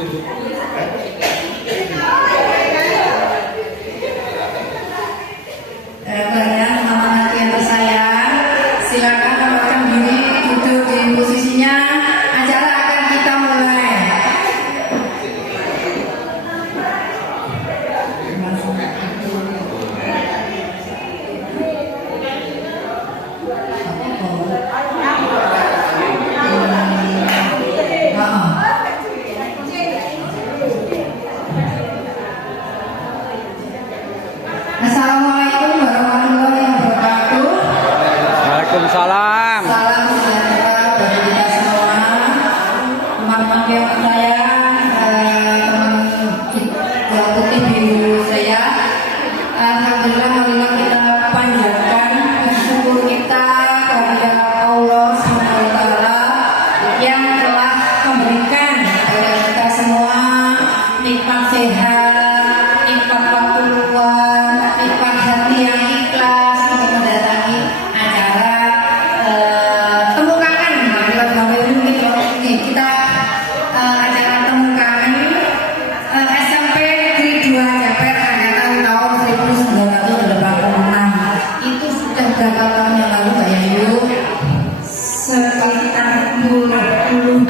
Banyak teman-teman yang tersayang, silakan tempatkan diri duduk di posisinya. Acara akan kita mulai. Assalamualaikum warahmatullahi wabarakatuh. Waalaikumsalam. Salam sejahtera bagi kita semua. Teman-teman yang saya, teman putih biru saya. Alhamdulillah marilah kita panjatkan syukur kita kepada Allah Subhanahu wa taala yang telah memberikan kepada kita semua nikmat sehat, nikmat waktu luang, nikmat hati yang ikhlas untuk mendatangi acara temu kangen. Marilah ini kita acara temu kangen SMP Negeri 2 Japer angkatan tahun 1986. Itu sudah berapa tahun yang lalu Mbak Yayu? Sekitar 40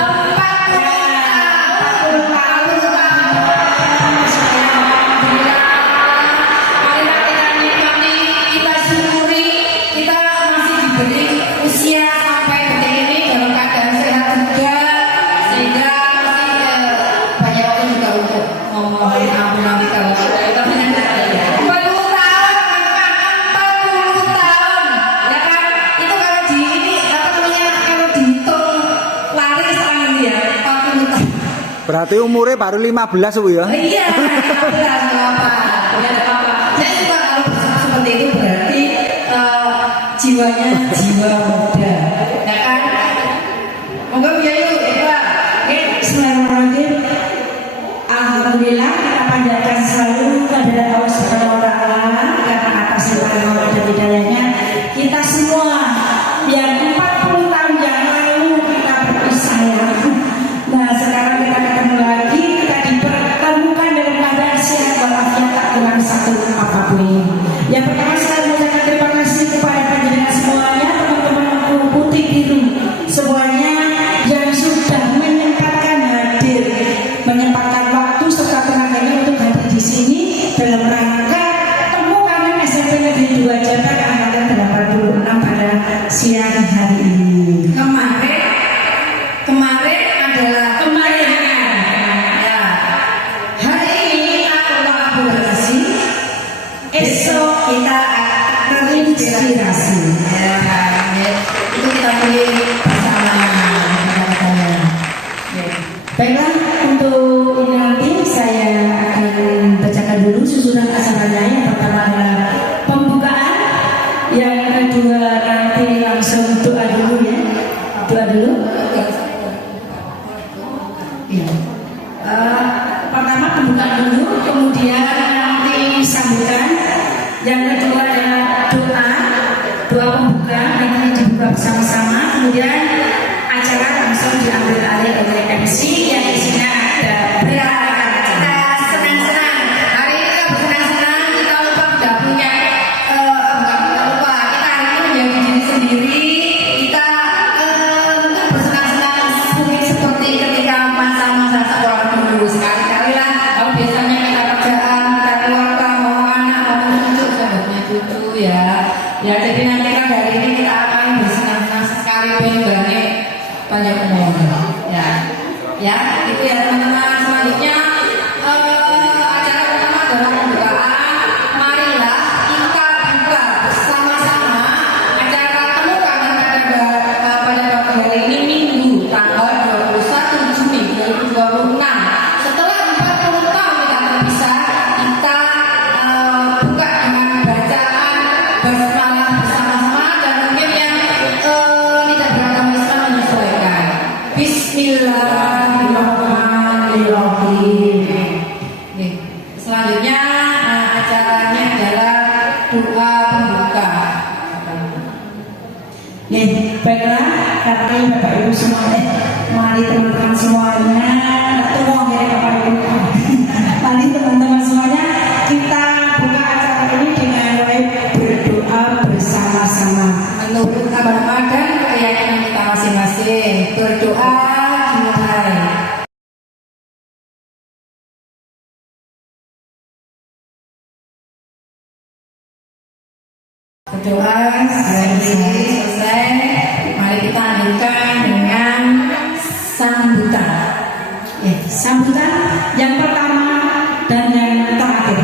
Berarti umurnya baru 15 Bu ya? Iya, 15 apa? Saya suka kalau seperti itu berarti jiwanya jiwa muda, ya kan? Monggo Bu Yayu, Pak. Bismillahirrahmanirrahim. Alhamdulillah kita panjatkan selalu kepada Allah Subhanahu wa taala karena atas limpahan dan hidayahnya kita semua yang 40 tahun yang lalu kita berpisah ya. Nah sekarang kita ketemu lagi, kita dipertemukan dalam keadaan sehat walafiat tak kurang satu apapun. Yang pertama saya mengucapkan terima kasih kepada panjenengan semuanya, teman-teman putih biru semuanya yang sudah menyempatkan waktu serta tenaganya untuk hadir di sini dalam rangka temu kangen SMP Negeri 2 Japer angkatan 86 pada siang hari ini. Kemarin adalah ya. Hari ini aku kolaborasi, esok kita terinspirasi. Ya, itu kita beli bersama. Baiklah, untuk ini nanti saya akan bacakan dulu susunan acaranya. Yang pertama adalah pembukaan, yang kedua nanti langsung doa dulu ya. Doa dulu. Ya. Pertama pembukaan dulu, kemudian nanti sambutan. Yang kedua adalah doa pembuka, nanti dibuka bersama-sama. Kemudian acara langsung diambil alih oleh MC yang isinya ada Kita senang-senang. Hari ini kita bersenang-senang. Kita lupa tidak punya, bukan kita lupa. Kita hari ini menjadi diri sendiri. Kita untuk bersenang-senang mungkin seperti ketika masa-masa sekolah dulu. Sekali-kali lah. Kalau biasanya kita kerjaan, kita keluarga, mau anak, mau cucu, sahabatnya cucu ya. Ya jadi nanti kan hari ini kita akan bersenang-senang sekali banyak banyak umur ya. Ya, itu ya teman-teman. Selanjutnya acara pertama adalah pembukaan. Marilah kita buka bersama-sama acara temu kangen pada pagi hari ini Minggu tanggal 21 Juni 2026. Setelah 40 tahun kita terpisah, kita buka dengan bacaan basmalah bersama-sama dan mungkin yang tidak beragama Islam menyesuaikan. Bismillahirrahmanirrahim. Selanjutnya acaranya adalah doa pembuka. Baiklah, karena Bapak Ibu semuanya, mari teman-teman semuanya, tunggu ya Bapak berdoa selesai. Mari kita lanjutkan dengan sambutan. Ya, sambutan yang pertama dan yang terakhir.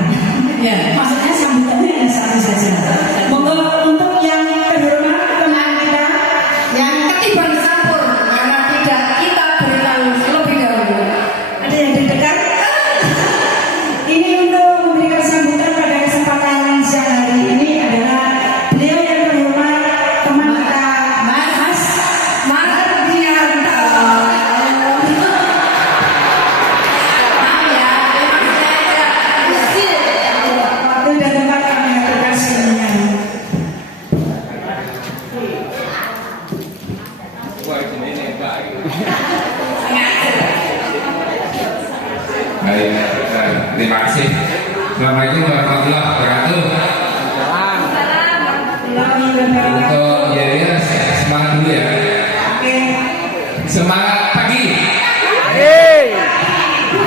Ya. Maksudnya sambutannya hanya satu saja. Monggo untuk yang terhormat teman kita Yang ketiban campur karena tidak kita beritahu terlebih dahulu. ada yang deg-degan. Ini untuk memberikan sambutan pada kesempatan siang hari ini adalah beliau yang terhormat teman kita Mas Mardianto. Maaf ya, waktu dan tempat kami aturkan semuanya. Baik, terima kasih. Assalamualaikum warahmatullahi wabarakatuh. Untuk ya semangat dulu ya. Oke. Semangat pagi.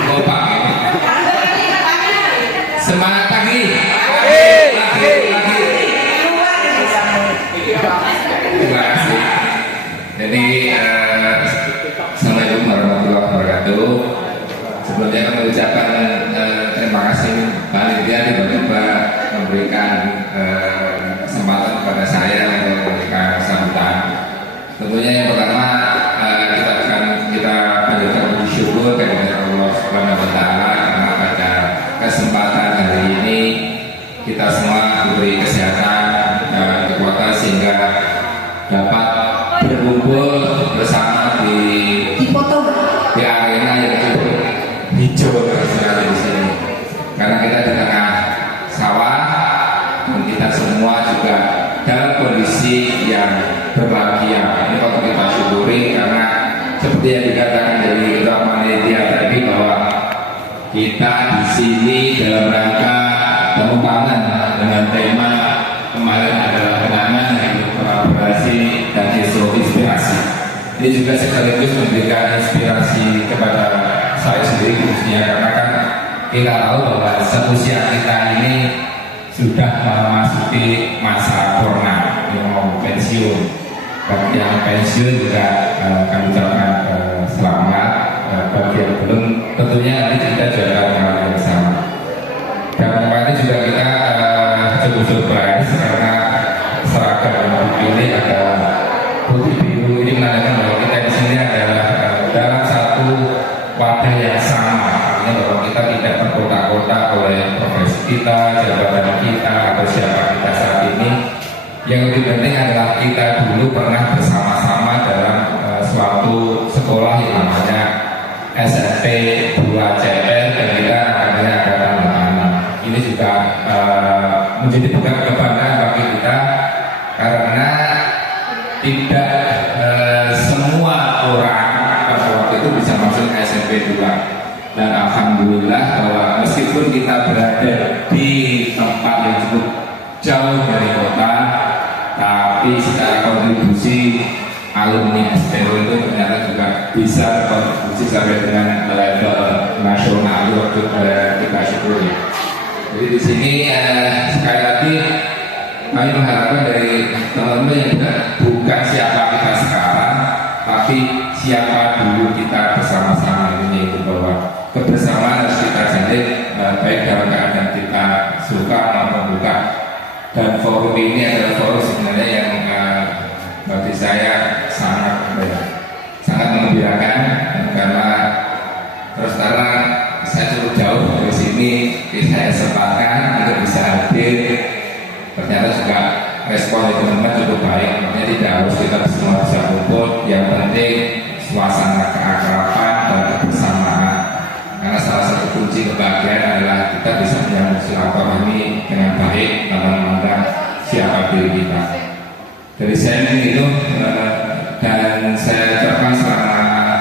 Oh pagi. Semangat pagi. Lagi. Terima kasih. Jadi assalamualaikum warahmatullahi wabarakatuh. Sebelumnya kami ucapkan terima kasih panitia tiba-tiba memberikan kesempatan kepada saya untuk memberikan sambutan. Tentunya yang pertama kita panjatkan puji syukur kepada Allah Subhanahu Wa Taala karena pada kesempatan hari ini kita semua diberi kesehatan dan kekuatan sehingga dapat berkumpul bersama di Dipoto. arena yang cukup hijau sekali di sini. Karena kita di tengah sawah dan kita semua juga dalam kondisi yang berbahagia. Ini patut kita syukuri karena seperti yang dikatakan dari ketua panitia tadi bahwa kita di sini dalam rangka temu tangan dengan tema kemarin adalah kenangan yaitu kolaborasi dan inspirasi. Ini juga sekaligus memberikan inspirasi kepada saya sendiri khususnya karena kan kita tahu bahwa seusia kita ini sudah memasuki masa purna yang mau pensiun. Bagi yang pensiun juga kami ucapkan selamat. Bagi yang belum tentunya nanti kita juga akan bersama. Dan kemarin juga kita cukup surprise karena seragam ini ada putih biru ini menandakan bahwa kita di sini adalah dalam satu wadah yang sama, artinya bahwa kita tidak terkotak-kotak oleh profesi kita, jabatan kita, atau siapa kita saat ini. Yang lebih penting adalah kita dulu pernah bersama-sama dalam suatu sekolah yang namanya SMP 2 CR dan kita akhirnya ada tanda tangan. Ini juga menjadi bukan kebanggaan bagi kita karena tidak semua orang pada waktu itu bisa masuk ke SMP 2 dan alhamdulillah bahwa meskipun kita berada di tempat yang cukup jauh dari kota, tapi secara kontribusi alumni SPO itu ternyata juga bisa berkontribusi sampai dengan level nasional waktu kita syukuri. Jadi di sini sekali lagi kami mengharapkan dari teman-teman yang bukan siapa kita sekarang, tapi siapa dulu kita bersama-sama ini, yaitu bahwa kebersamaan harus kita jalin baik dalam keadaan kita suka maupun duka. Dan forum ini adalah forum sebenarnya yang bagi saya sangat menggembirakan karena terus terang saya cukup jauh dari sini, saya sempatkan untuk bisa hadir. Ternyata juga respon dari teman-teman cukup baik, makanya tidak harus kita semua bisa kumpul. Yang penting suasana keakraban dan kebersamaan. Karena salah satu kunci kebahagiaan adalah kita bisa menyambung silaturahmi dengan baik tanpa memandang siapa diri kita. Dari saya itu dan saya ucapkan selamat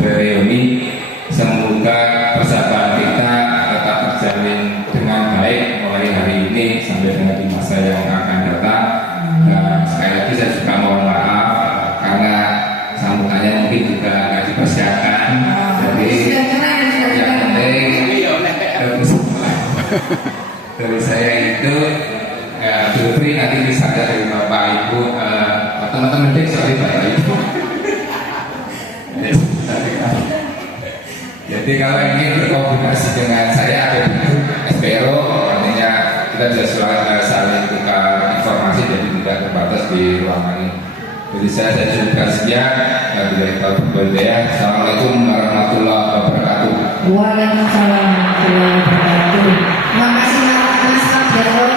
bereuni. Semoga persahabatan kita tetap terjalin dengan baik mulai hari ini sampai dengan di masa yang akan datang. Dan sekali lagi saya juga mohon maaf karena sambutannya mungkin juga nggak dipersiapkan. Jadi yang penting dari saya itu Jupri nanti bisa dari Bapak Ibu, teman-teman dek, sorry Bapak Ibu. Jadi kalau ingin berkomunikasi dengan saya atau Ibu SPRO, artinya kita bisa saling tukar informasi jadi tidak terbatas di ruangan ini. Jadi saya cukupkan sekian. Assalamualaikum warahmatullahi wabarakatuh. Waalaikumsalam warahmatullahi wabarakatuh. Terima kasih Mas Fadil.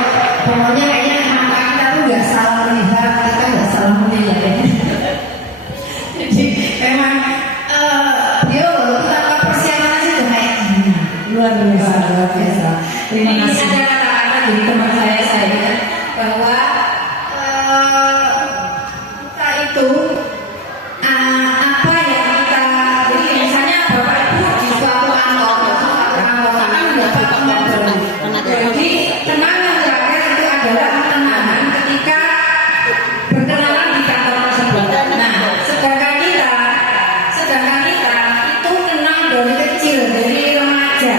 Pokoknya kayaknya mata kita tuh nggak salah melihat, kita nggak salah melihat ya. Jadi memang dia tanpa persiapan aja udah kayak gini. Luar biasa. Terima Ini kasih. ada kata-kata dari teman saya bahwa kita itu apa yang kita, jadi misalnya Bapak Ibu di suatu kantor kan mendapat penghargaan. Jadi kenangan terakhir itu adalah kenangan ketika berkenalan di kantor tersebut. Nah, sedangkan kita itu kenal dari kecil, dari remaja.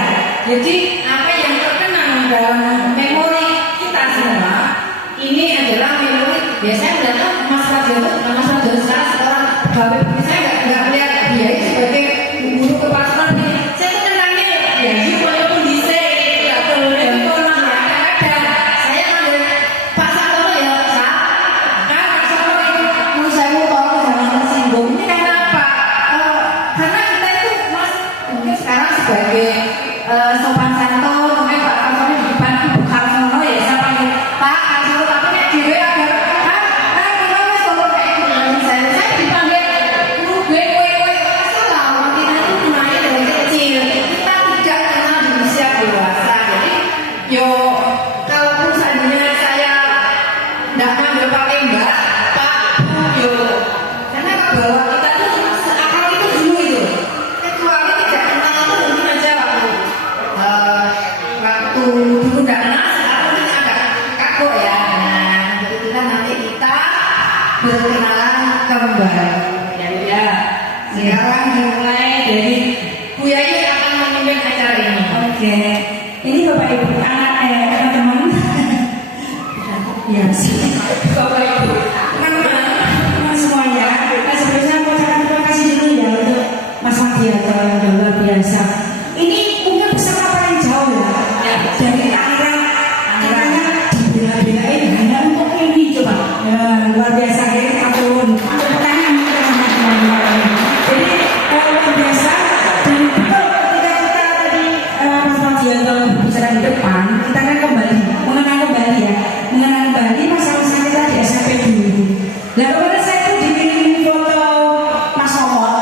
Jadi apa yang terkenang dalam memori kita semua ini adalah memori. Biasanya melihat Mas Fadil sekarang pegawai, saya nggak melihat dia itu sebagai guru kepala sekolah. Saya tuh kenangnya ya walaupun di saya atau itu pernah ada saya manggil Pak Sartono ya Pak Sartono itu menurut saya tolong jangan tersinggung. Ini karena apa? Karena kita itu Mas mungkin sekarang sebagai sopan santun, namanya Pak Sartono di depan Ibu Kartono ya saya panggil Pak Sartono, tapi nek dhewe ada saya dipanggil guru gue salah. Kita itu mulai dari kecil, kita tidak kenal di usia dewasa. Jadi yo kalaupun seandainya saya tidak manggil Pak Mbak, Pak Bu yo, karena bahwa kita itu seakal itu dulu itu, kecuali tidak kenal itu mungkin aja waktu dulu tidak kenal, sekarang ini agak kaku ya. Nah, jadi kita berkenalan kembali. Ya, sekarang dimulai dari Bu Yayu akan memimpin acara ini. Oke. Ini Bapak Ibu anak teman-teman. Ya, Bapak Ibu, teman-teman semuanya. Sebelumnya aku ucapkan terima kasih dulu ya untuk Mas Fadiato yang luar biasa. Ini mungkin pesan paling jauh ya. Dari Tangerang, katanya dibela-belain hanya untuk ini coba. Ya, luar biasa ya, ampun. Jadi luar biasa dan betul ketika kita tadi Mas Fadiato bicara di depan, kita kan mengenang kembali masa-masa kita di SMP dulu. Nah kemarin saya tuh dikirimin foto Mas Omot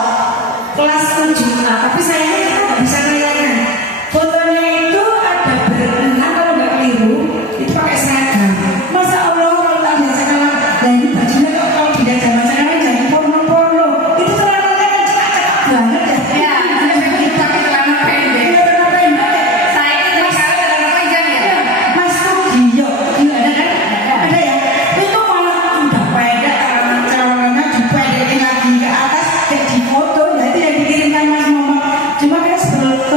kelas 7A, tapi sayangnya kita nggak bisa nayangkan. Fotonya itu ada berenang kalau nggak keliru, itu pakai seragam. Masa Allah kalau tak biasa kalah, dan ini bajunya kalau tidak zaman sekarang jadi porno-porno. Itu celananya kan cekak-cekak banget ya. kita pakai celana pendek. Celana pendek ya. Saya ini sekarang celana panjang ya. Mas Tugio, ada kan? Ada ya. Itu malah udah pendek, celananya dipendekin lagi ke atas, kayak di foto. Ya itu yang dikirimkan Mas Momot. Cuma kita sebelum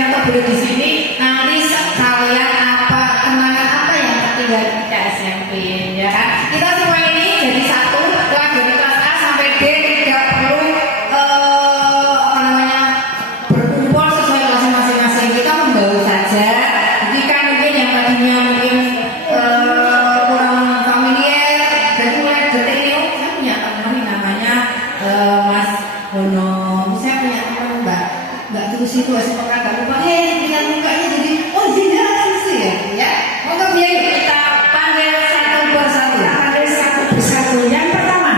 atau boleh di sini nanti sekalian apa kenangan apa yang tertinggal di SMP ya kan. Kita semua ini jadi satu kelas dari kelas A sampai D, tidak perlu apa namanya berkumpul sesuai kelas masing-masing. Kita membaur saja. Jika mungkin yang tadinya mungkin kurang familiar dan mulai detik ini, saya punya teman namanya Mas Bono. Saya punya teman Mbak terus itu asal agak lupa. Dengan mukanya jadi oh iya sih ya. Untuk dia kita panggil satu persatu. Panggil satu persatu. Yang pertama,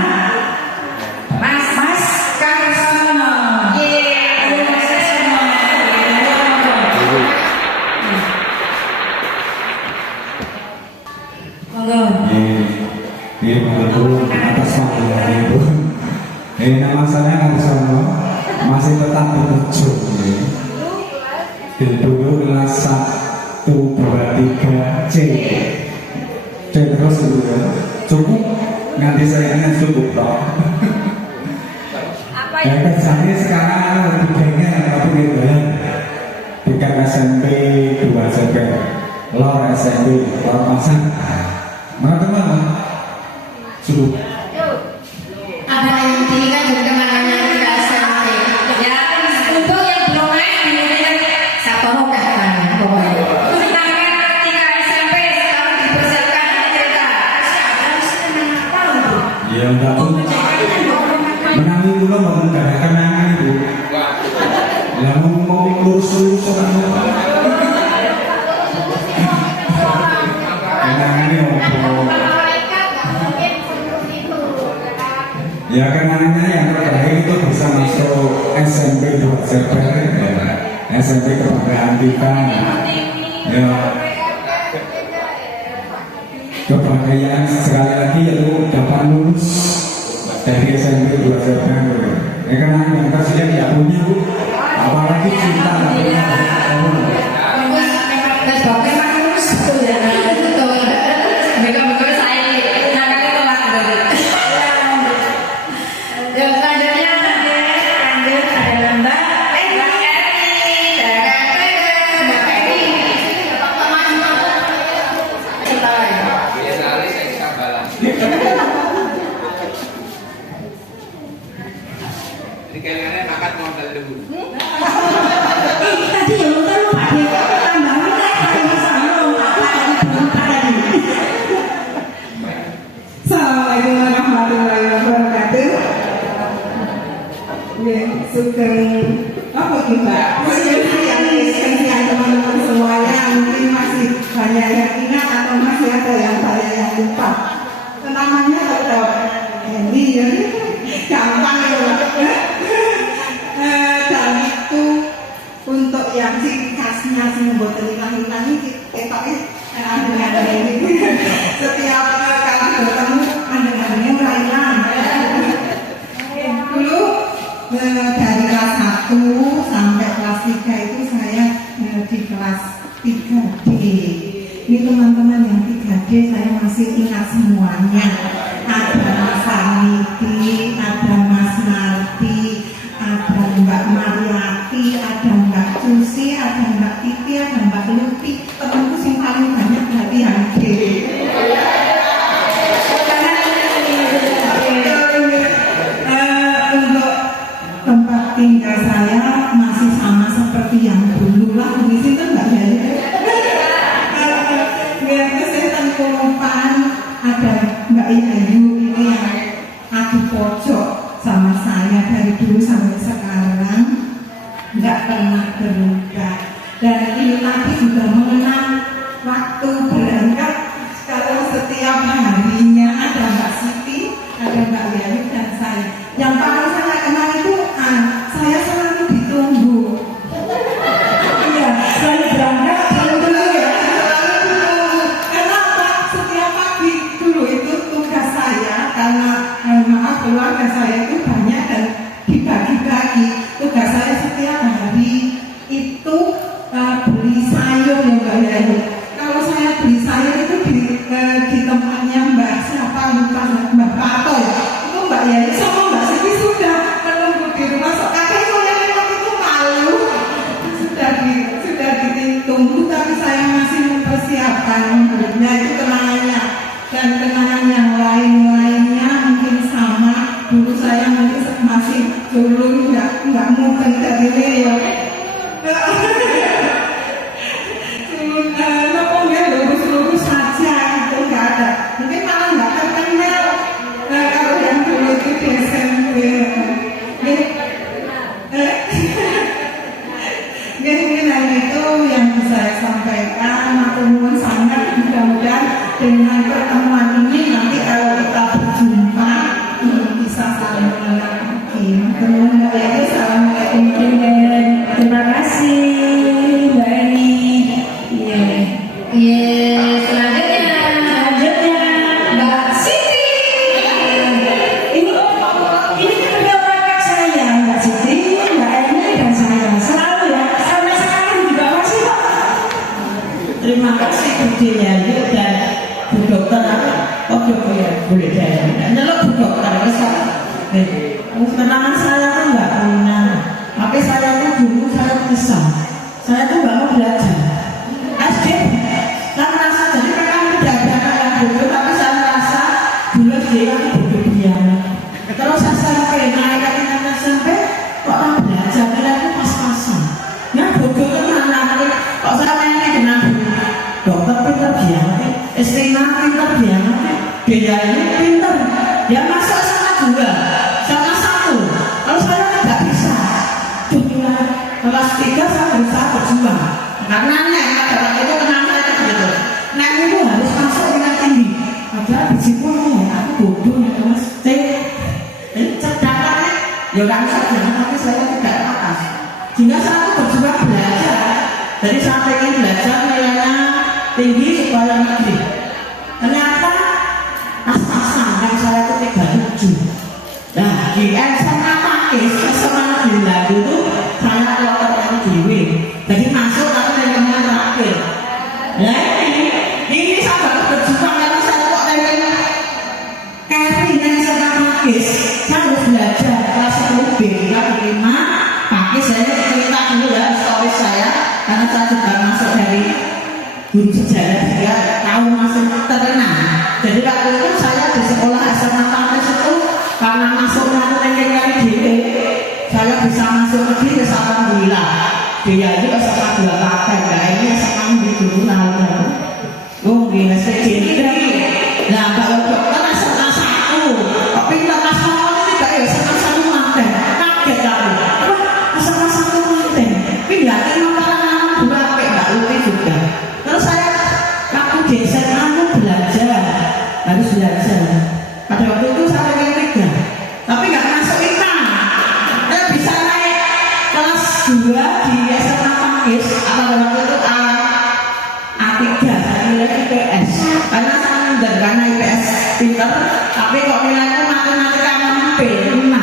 Mas Karsono. Ayo Mas Karsono. Monggo. Ibu atas panggilan Ibu. Nama saya Karsono, masih tetap bekerja. Dulu kelas 1, 2, 3 C. C terus dulu ya. Cukup nganti saya ingat cukup toh. Ya kerjanya sekarang lebih banyak tapi gitu ya. 3 SMP, 2 SMP, lor SMP, lor pasang. Mana teman? Cukup. Ada yang tinggal di kenangannya di SMP. Ya, untuk yang belum naik di sini satu roda kenangan pokoknya. Kenangan ketika SMP sekarang dipersiapkan cerita. Harus kenangan apa itu? Ya enggak pun. Menangi dulu mau nggak ada kenangan Ibu. Lah mau lurus-lurus orang. Kenangannya ya kenangannya yang terbaik itu bisa masuk SMP 2 September ya. SMP Kebanggaan kita ya. Kebahagiaan sekali lagi yaitu dapat lulus dari SMP 2 September ya. Kenangan yang pastinya tidak punya Bu, apalagi cinta nggak punya. Terus bapak makan terus betul ya. Betul. Mereka betul saya nakalnya telat berarti. Ya selanjutnya lanjut ada Mbak Eni. Mbak Eni. Bapak maju. Sebentar lagi. Biasa kali saya kesabaran. Ini kayaknya makan modal dulu. Tadi yang lupa Pak Dewa tambahin lagi sama apa yang belum tadi. Assalamualaikum warahmatullahi wabarakatuh. Ya, sugeng apa kita? Yang teman-teman semuanya mungkin masih banyak yang ingat atau masih ada yang saya yang lupa. Namanya tetap ini ya, gampang ya. Dan itu untuk yang sing khasnya sing mboten hilang-hilang iki ketoke dengan ini. Setiap kali bertemu pandangannya ora hilang. Dulu dari kelas 1 sampai kelas 3 itu saya di kelas 3D. Ini teman-teman yang 3D saya masih ingat semuanya. Ada Mas Saniti, ada Mas Narti, ada Mbak Mariati, ada Mbak Susi, ada Mbak Titi, ada Mbak Luti. Temanku yang paling banyak berarti yang D. Untuk tempat tinggal saya masih sama seperti yang dulu lah. Di situ enggak ya? Ya, kesehatan Kolompan ada Mbak Yayu ini yang adu pojok sama saya dari dulu sampai sekarang nggak pernah berubah. Dan ini tadi juga mengenang waktu berangkat kalau setiap harinya ada Mbak Siti, ada Mbak Yayu dan saya. Yang paling saya kenal itu saya selalu ditunggu. Iya, saya berangkat dulu ya. Kenapa? Setiap pagi dulu itu tugas saya karena maaf keluarga saya itu banyak dan dibagi-bagi. Tugas saya setiap hari itu beli sayur ya Mbak Yayu. Kalau saya beli sayur merasakan hidupnya itu kenangannya, dan kenangan yang lain-lainnya mungkin sama. Dulu saya mungkin masih dulu nggak mungkin dari Leo. Pokoknya lurus-lurus saja itu nggak ada. Mungkin malah nggak terkenal kalau yang dulu itu di SMP. Mungkin itu yang bisa saya sampaikan. Matur nuwun sangat, mudah-mudahan dengan pertemuan ini nanti kalau kita berjumpa bisa saling mengenal lagi. Assalamualaikum. Terima kasih Mbak Eni. Selanjutnya Mbak Siti. ini penyokap saya Mbak Siti, Mbak Eni dan saya selalu ya sampai sekarang juga masih kok. Terima kasih Bu Diyayu dan Bu Dokter. Ya boleh saya nyelok Bu Dokter kenangan saya tuh nggak punya, tapi saya tuh dulu saya kesal, saya tuh nggak mau belajar SD kan rasa jadi memang tidak ada anak yang bodoh, tapi saya merasa dulu dia bodoh dia. Terus saya sampai naik sampai kok tak belajar itu pas-pasan. Nah bodoh itu mana kok saya mainnya dengan dokter pinter dia, istrinya pinter dia, dia ini pinter, dia masuk sama 2 sama 1. Kalau saya tidak bisa, kelas 3 saya berusaha berjuang. Karena waktu itu kenapa saya begitu? Nek itu harus masuk dengan tinggi. Padahal bijiku aku bodoh ya kelas C. Cedakannya ya kan saja, tapi saya tidak atas. Sehingga saya berjuang belajar. Jadi saya ingin belajar nilainya tinggi supaya negeri. Ternyata pas-pasan kan saya itu 37. Nah di SMA Pakis, SMA Gila itu saya keluar dewi. Jadi masuk tapi nilainya terakhir. Nah ini saya baru berjuang karena saya kok nilainya carry yang SMA Pakis. Saya harus belajar kelas 10B, kita diterima Pakis. Saya cerita dulu ya story saya, karena saya juga masuk dari guru sejarah, dia tahu masih terkenal. Jadi waktu itu saya di sekolah SMA Pakis itu karena masuknya aku pengen dari diri, saya bisa masuk negeri ke alhamdulillah. Dia itu SMA 2 pakai, nah ini SMA di dulu lalu. Oh di STJ. Nah kalau dokter SMA 1, tapi kita pas ngomong tidak ya SMA 1 manten, kaget aku. SMA 1 manten, pindahin makanan berapa Mbak Luti juga. Terus saya waktu di SMA aku belajar, harus belajar. Pada waktu itu saya pengen 3, tapi nggak masuk IPA. Saya bisa naik kelas 2 di SMA Pakis. Pada waktu itu A3, saya nilai IPS. Karena saya minder, karena IPS pinter, tapi kok nilainya matematika B6.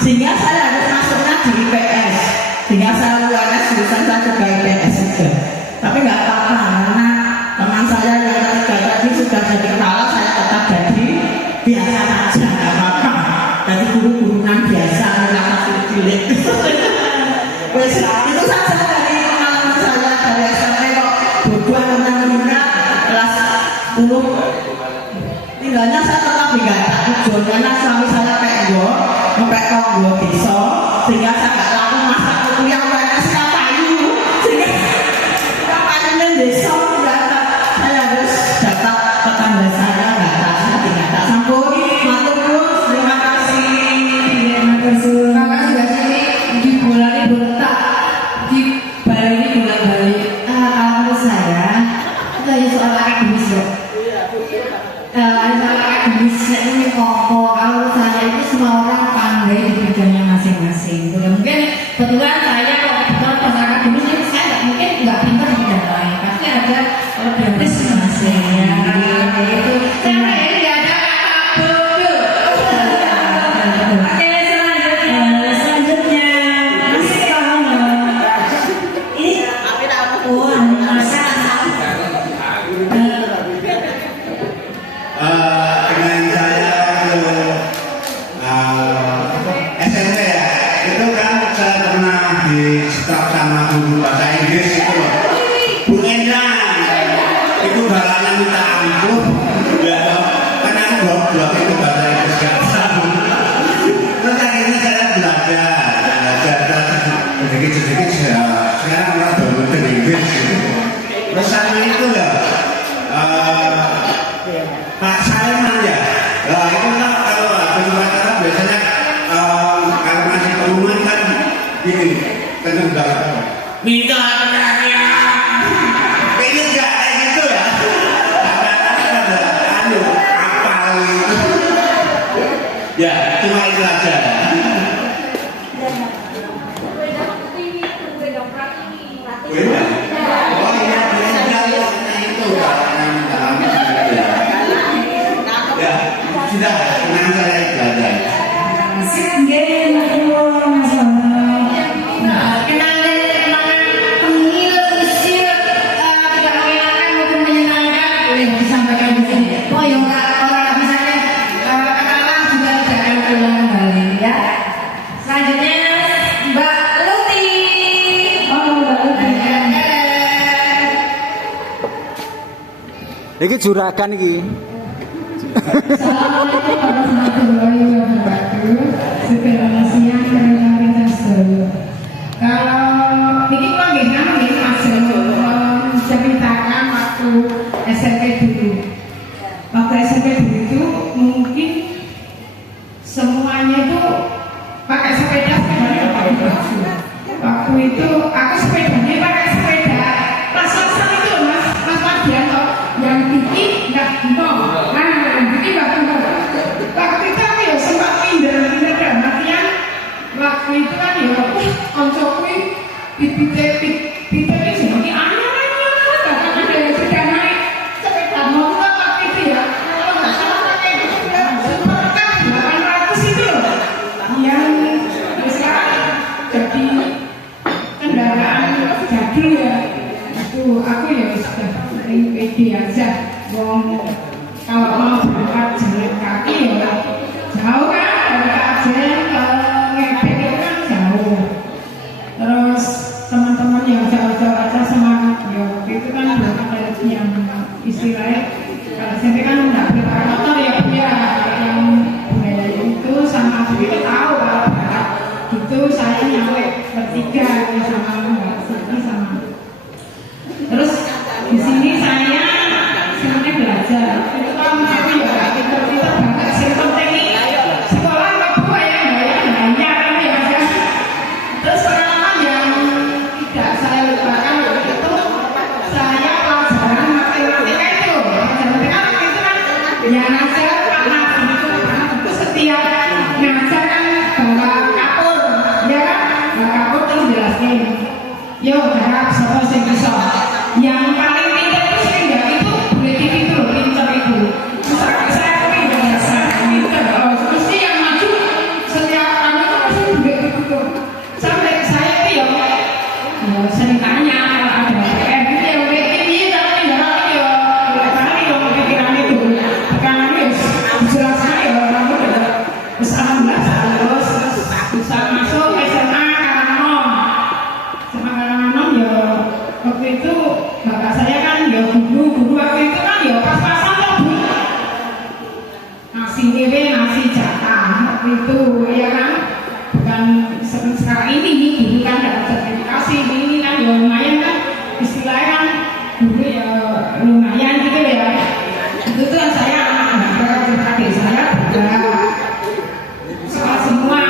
Sehingga saya harus masuknya di IPS. Sehingga saya UNS jurusan saya juga IPS juga. Tapi nggak apa-apa, karena teman saya yang ketiga tadi sudah jadi kepala, saya tetap jadi biasa saja, nggak apa-apa. Jadi guru-guruan biasa, nggak cilik. Wes itu saja dari pengalaman saya dari SMP kok bodoh tentang kelas 10. Tinggalnya saya tetap nggak tujuan karena suami saya pekgo, ngepek konggo bisa, sehingga saya nggak laku masak kuliah banyak siapa itu, sehingga kapalnya desa saya harus dapat tetangga saya nggak tahu tidak tak sampun. Matur nuwun, terima kasih. Terima kasih Mbak Siti. Di bulan ini bertak, di balik ini bolak-balik. Menurut saya itu hanya soal akademis loh. Soal akademisnya ini kokoh. Kalau menurut saya itu semua orang pandai di bidangnya masing-masing. Mungkin pesannya itu ya Pak Salman ya. Nah itu kan kalau penjualan biasanya kalau masih pengumuman kan gini tentu minta penanya. Ini enggak kayak gitu ya. Ada apal gitu. Ya cuma itu aja. Beda. Oh iya, itu ya, sudah tenang saja itu aja. Iki juragan iki. Assalamualaikum warahmatullahi wabarakatuh. Selamat siang rekan-rekan sedaya. Kalau ini panggilan ini masih menceritakan waktu SMP dulu. Waktu SMP dulu itu mungkin semuanya itu pakai sepeda sebenarnya pakai baju. Waktu itu aku sepedanya pakai sepeda pas-pasan itu mas Mardianto yang bikin nggak bikin waktu itu aku ya sempat minder dalam artian waktu itu kan ya koncoku bibitnya seperti aneh bahkan ada yang sudah naik sepeda motor waktu itu ya kalau nggak salah pakai super kan 800 itu loh yang sekarang jadi kendaraan jadul ya. Itu aku ya sudah pede aja kalau mau berangkat jalan kaki ya jauh kan dari Kajen ke Ngepek itu kan jauh. Terus teman-teman yang jauh-jauh aja semangat ya itu kan belum ada yang istilahnya kalau SMP kan nggak berpakai motor ya yang budaya itu sama aku itu tahu kalau berangkat gitu saya nyampe bertiga sama Mbak Siti sama. Terus di sini saya sebenarnya belajar. Itu kan aku ya kita banget sih penting sekolah nggak buat ya kan ya. Terus pengalaman yang tidak saya lupakan itu saya pelajaran matematika itu. Matematika itu kan yang ngajar Pak Nabi itu setiap ngajar kan bawa kapur, ya kan? Bawa kapur terus jelasin. Yo harap siapa sih bisa. Yang paling pintar itu saya enggak itu boleh itu loh pintar itu. Saya pintar biasa pintar. Mesti yang maju setiap tahun itu pasti boleh itu. Sampai saya itu ya sering tanya kalau ada PR itu ya boleh ini tapi enggak lagi ya. Karena itu pikiran itu karena itu jelasnya ya orang itu terus alhamdulillah terus bisa masuk SMA Karangnom ya waktu itu bapak saya kan ya guru waktu itu kan ya pas-pasan tuh bu nasi dewe nasi jatah waktu itu ya kan bukan seperti sekarang ini dulu kan dapat sertifikasi ini kan ya lumayan kan istilahnya kan dulu ya lumayan gitu ya itu tuh saya anak adik saya soal semua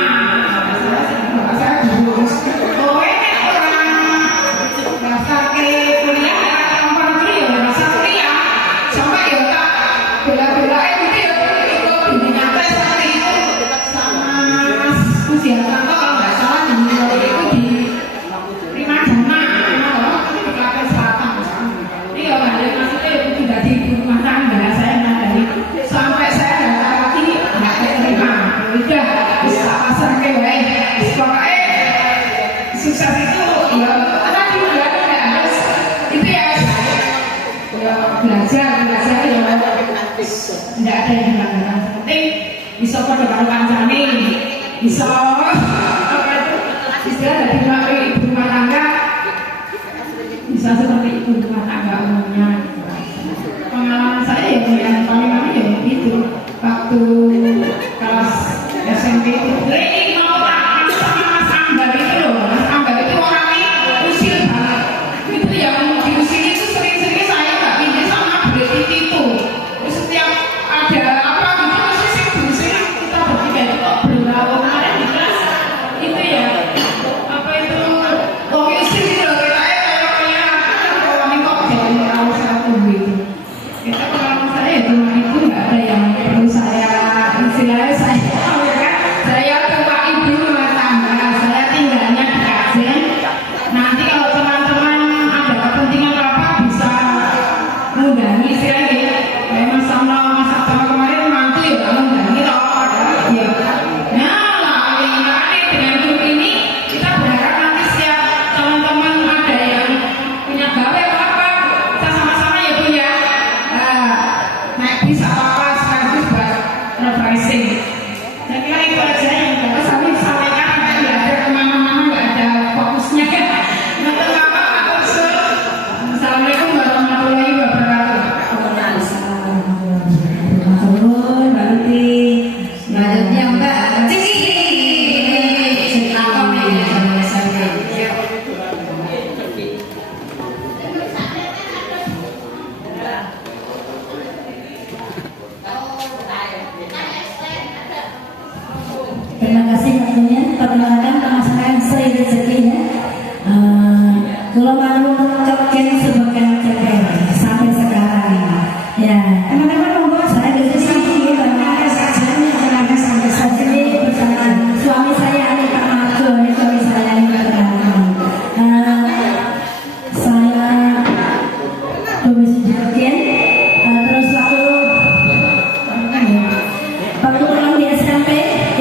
saya guru daftar ke kuliah tempat negeri ya masa kuliah sampai ya tak bela-belain gitu ya ikut bimbingan tes seperti itu sama Mas Pujianto kalau nggak salah di itu di Primadona di Klaten Selatan ini ya nggak ada maksudnya itu tidak di rumah tangga saya nggak dari sampai saya daftar lagi nggak terima udah bisa pasar ke pokoknya sukses itu ya tadi udah harus itu ya belajar ya tidak ada yang melanggar penting bisa pada baru kancane bisa apa itu istilah dari ibu rumah tangga bisa seperti ibu rumah tangga umumnya. Pengalaman saya yang paling lama ya itu waktu kelas SMP itu ini mau tak sama Mas Ambar itu loh. Mas Ambar itu orangnya usil banget itu yang diusil itu sering-sering cokken sebagai ceker sampai sekarang. Ya, teman-teman monggo saya dari sini banyak saja nih sampai saat ini bersama suami saya nih Pak Margo, ini suami saya ini saya domisi jokin terus waktu pulang di SMP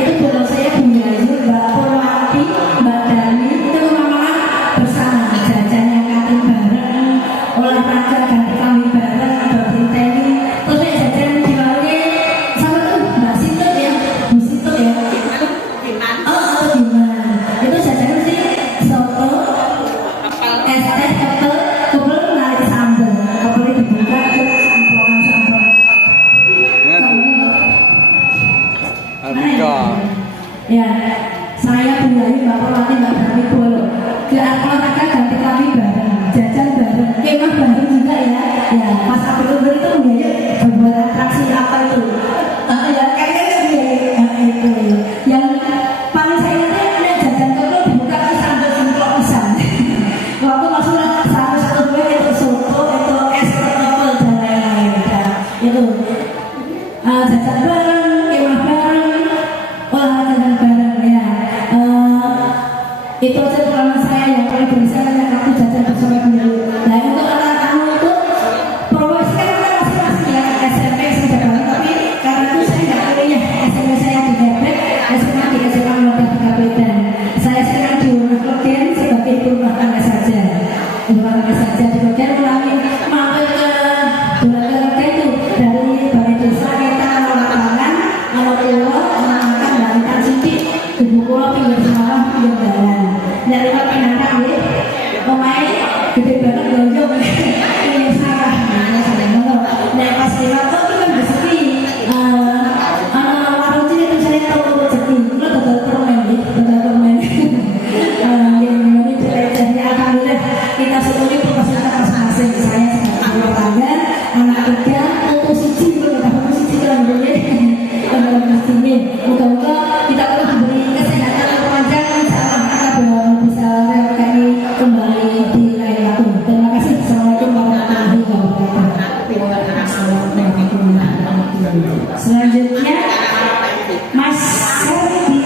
itu dulu saya punya Mbak Purwati, Mbak Dani itu memang bersama jajannya kantin bareng, olahraga ganti kami bareng, dotin teni, terus saya jajan di warungnya sama tuh Mbak Sito ya, Bu Sito ya, oh gimana? Itu jajannya sih soto, es teh, kebel narik sambal, kebel dibuka terus samplokan sambal. Ya, saya Bundayi Mbak Purwati Mbak Dani Bolo. Olahraga ganti kami bareng, jajan bareng, kemah bareng juga ya. Ya, pas April itu biaya buat atraksi apa itu? Ya, kayaknya itu. Yang paling saya ingat ini jajan kebel dibuka ke sambal semplok pisang. Waktu masuk satu dua itu soto, itu es kebel dan lain-lain. Itu jajan bareng, kemah bareng, olahraga bareng ya. Itu aja pengalaman saya yang paling berkesan yang aku jajan bersama beliau. Nah untuk anak-anak itu promosi kan masing-masing ya SMP sudah banget, tapi karena itu saya nggak kuliah SMP saya di Depok, SMA di SMA Muhammadiyah di Kabupaten. Saya sekarang di Wonosobo sebagai ibu rumah tangga saja. Ibu rumah tangga saja di Koden ulangi mampir ke Bulak itu dari balai desa kita lapangan anak tua anak-anak balita sidik ibu pulau pinggir sawah pinggir jalan. Dari lewat penantang ya, pemain gede banget gonjong ini salah, nah pas lewat kok itu kan rezeki, warung sini itu saya tahu rezeki, lo betul permen ya, betul permen, yang ini jadi alhamdulillah kita semuanya berpasrah masing-masing, saya sebagai rumah tangga, anak tiga, untuk suci, kita suci dalam dunia, dalam sini, moga-moga kita perlu diberi kesehatan yang panjang, insyaallah kita belum bisa kami kembali di lain waktu. Terima kasih. Assalamualaikum warahmatullahi wabarakatuh. Selanjutnya Mas Serdi.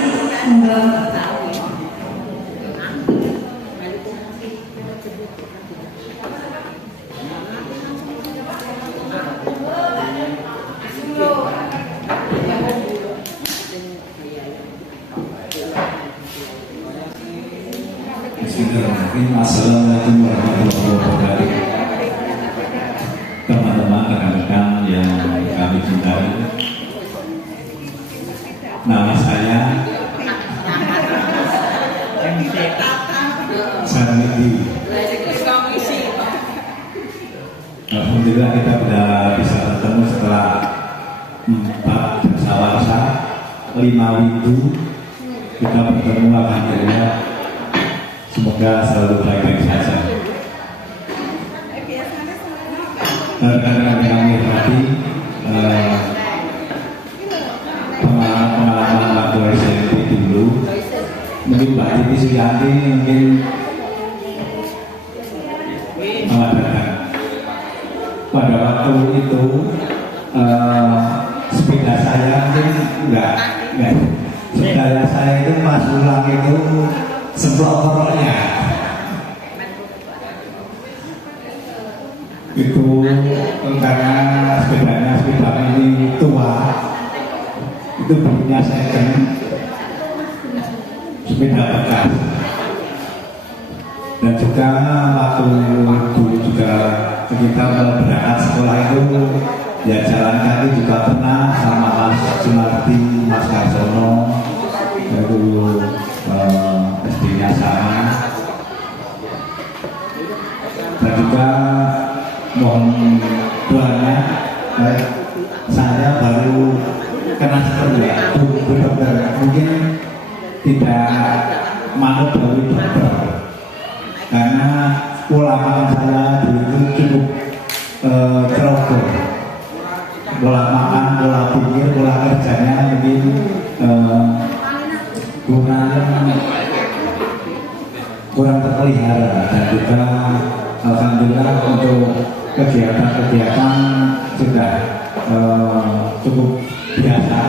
Bismillahirrahmanirrahim. Assalamualaikum warahmatullahi wabarakatuh. Teman-teman, rekan-rekan yang kami cintai, nama saya Sarmidi. Alhamdulillah kita sudah bisa bertemu setelah 4 dasawarsa 5 minggu kita bertemu. Alhamdulillah, semoga selalu baik-baik saja. Rekan-rekan kami hormati, pengalaman waktu SMP dulu, mungkin Mbak Titi Suyanti mungkin mengatakan pada waktu itu sepeda saya mungkin enggak, sepeda saya itu pas pulang itu semplok koroknya itu karena sepeda ini tua, itu bunyinya second, sepeda bekas. Dan juga waktu dulu juga kita berangkat sekolah itu ya jalan kaki juga pernah sama Mas Sunardi, Mas Karsono, itu SD-nya sama. Dan juga mohon doanya, saya baru kena seperti ya, dokter mungkin tidak mau dari dokter karena pola makan saya dulu cukup ceroboh, pola makan, pola pikir, pola kerjanya mungkin kurang terpelihara. Dan juga alhamdulillah untuk kegiatan-kegiatan sudah cukup biasa.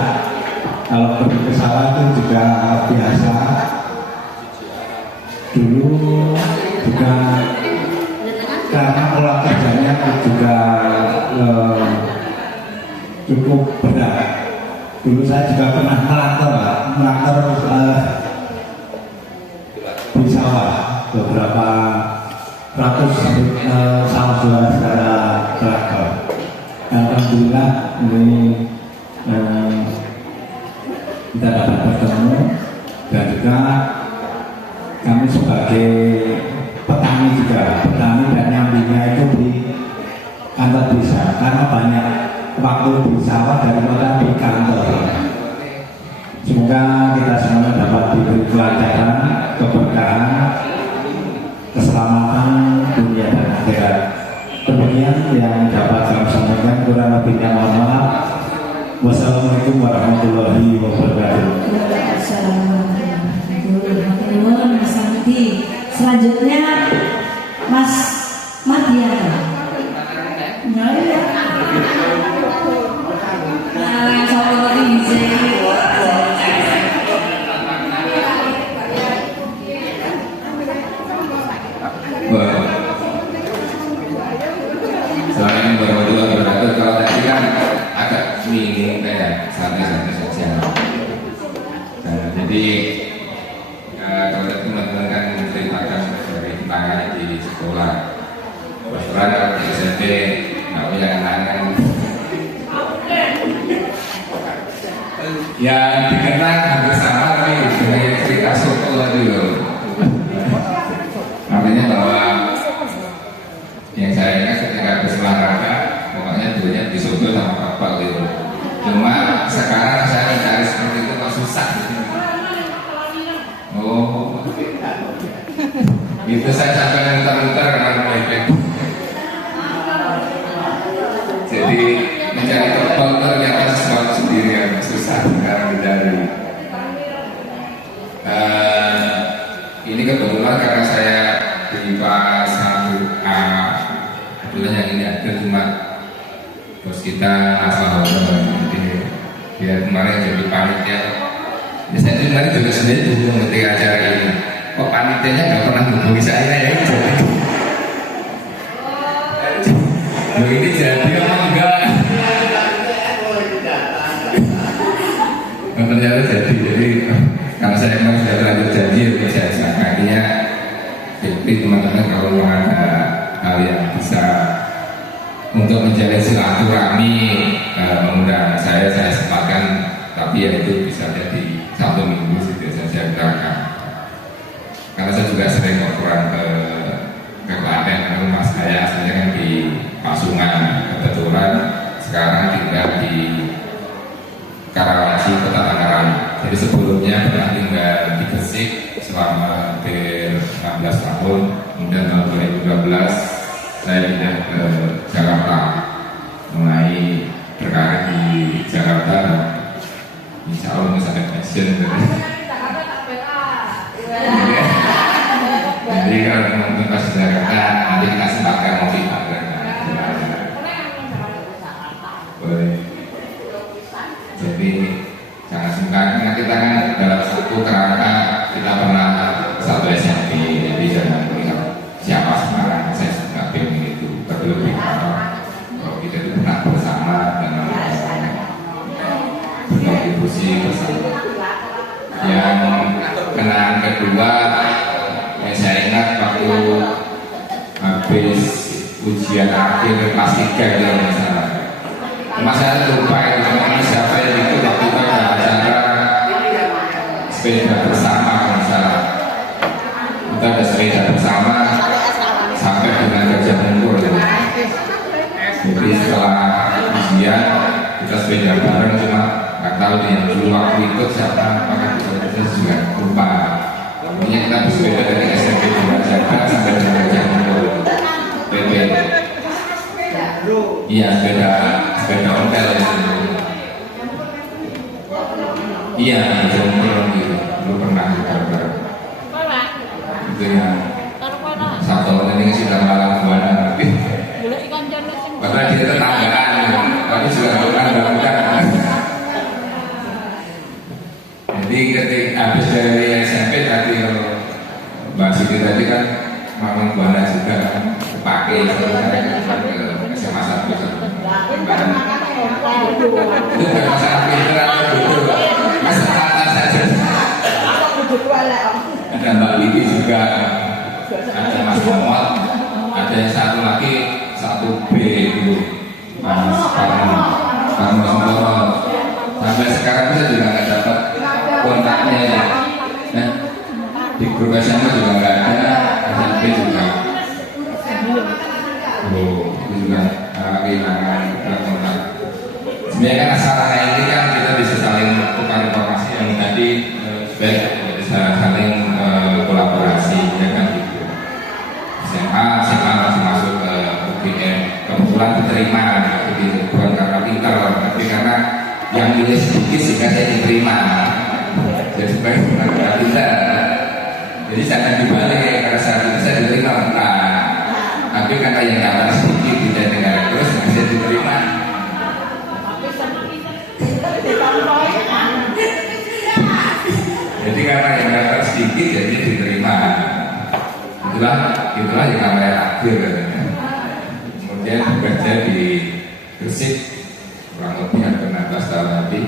Kalau pergi ke sawah itu juga biasa. Dulu juga karena pola kerjanya juga cukup berat. Dulu saya juga pernah melanggar di sawah beberapa ratus sawah juara secara traktor. Alhamdulillah ini kita dapat bertemu dan juga kami sebagai petani dan nyambinya itu di kantor desa karena banyak waktu di sawah daripada di kantor. Semoga kita semua dapat diberi kelancaran, keberkahan, keselamatan dunia dan akhirat. Demikian yang dapat kami sampaikan, kurang lebihnya mohon maaf. Wassalamualaikum warahmatullahi wabarakatuh. Mas Andi. Selanjutnya Mas Madiana. Nah, ya. Nah, sama Rize. Selain warahmatullahi wabarakatuh, kalau tadi kan agak minim kayak santai-santai saja. Jadi kalau tadi teman-teman kan menceritakan dari tangannya di sekolah. Kebetulan kalau di SMP nggak punya kenangan. Ya dikenal hampir sama tapi dengan cerita soto tadi loh. Artinya bahwa yang saya ingat ketika habis olahraga pokoknya dulunya di soto sama kapal gitu. Cuma sekarang saya mencari seperti itu kok susah gitu. Oh itu saya sampai muter-muter karena efek. Jadi mencari kapal ternyata sesuatu sendiri yang susah sekarang dicari. Ini kebetulan karena saya di kelas 1A kebetulan yang ini ada cuma bos kita asal dia kemarin jadi panitia. Ya, saya kemarin juga sendiri dulu ngerti acara ini. Kok panitianya nggak pernah menghubungi saya ya itu. Loh ini jadi apa enggak? Nah, ternyata jadi karena saya memang sudah terlanjur janji untuk saya akhirnya jadi teman-teman kalau mau ada hal yang bisa untuk menjalin silaturahmi mengundang saya sempatkan, tapi ya itu bisa jadi 1 minggu sudah saya berangkat karena saya juga sering berkurang ke Klaten. Rumah saya asalnya kan di Pasungan, kebetulan sekarang tinggal di Karawaci, Kota Tangerang. Jadi sebelumnya pernah tinggal di Gresik selama hampir 16 tahun. Kemudian tahun 2012 saya pindah ke Jakarta, mulai berkarir di Jakarta. Insya Allah bisa ada passion. Jadi kalau teman-teman pas di Jakarta nanti kita sempatkan ngopi bareng. Boleh. Jadi jangan sungkan, karena kita kan dalam satu kerangka kita pernah satu SMP, jadi jangan melihat siapa sekarang. Saya suka pengen itu berlebih kalau kita itu pernah bersama dan berkontribusi bersama. Yang kenangan kedua yang saya ingat waktu habis ujian akhir kelas 3 ya misalnya. Saya lupa itu namanya siapa yang itu waktu itu ada acara sepeda bersama misalnya. Kita ada sepeda bersama sampai dengan Gajah Mungkur. Jadi setelah ujian kita sepeda bareng, cuma nggak tahu nih yang dulu waktu itu siapa, apakah kita juga lupa. Pokoknya kita bersepeda dari SMP Jakarta sampai dengan Gajah Mungkur. PP. Iya sepeda ontel itu. Iya jomblo gitu. Lu pernah juga bareng. Itu yang satu orang ini sudah malam saya ke SMA 1 itu bukan masalah pinter atau bodoh, kesempatan saja. Ada Mbak Lili juga, ada Mas Muhammad, ada yang satu lagi 1B itu Mas Kamu sampai sekarang saya juga nggak dapat kontaknya ya. Nah, di grup SMA juga nggak ada, SMP juga. Itu juga kehilangan kontak. Sebenarnya kan asalnya ini kan kita bisa saling tukar informasi yang tadi supaya bisa saling kolaborasi, ya kan gitu. SMA masih masuk ke UGM, kebetulan diterima gitu, bukan karena pintar, tapi karena yang milih sedikit sehingga saya diterima. Jadi supaya bukan karena pintar. Jadi jangan dibalik, karena saat itu saya diterima bukan, tapi karena yang dapat sedikit tidak negara terus saya diterima. Jadi karena yang dapat sedikit jadi diterima. Itulah yang namanya takdir. Kemudian bekerja di Gresik kurang lebih hampir 16 tahun nanti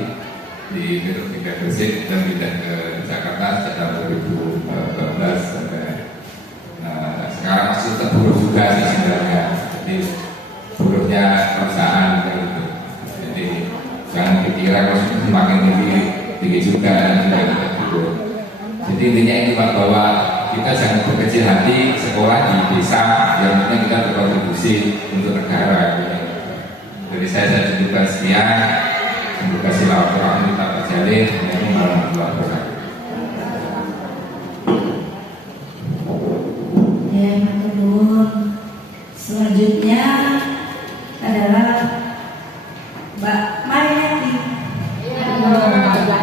di Metro 3 Gresik dan pindah ke Jakarta sejak 2012 sampai sekarang masih terburuk juga sih sebenarnya. Jadi buruknya perusahaan gitu. Jadi jangan dikira kalau semakin tinggi juga gitu. Jadi intinya itu Pak, bahwa kita jangan berkecil hati, sekolah di desa yang penting kita berkontribusi untuk negara gitu. Jadi saya tunjukkan sekian, semoga silaturahmi kita terjalin. Ini malam berlaku. Ya, matur. Selanjutnya adalah Mbak Mariati. Mbak Mariati.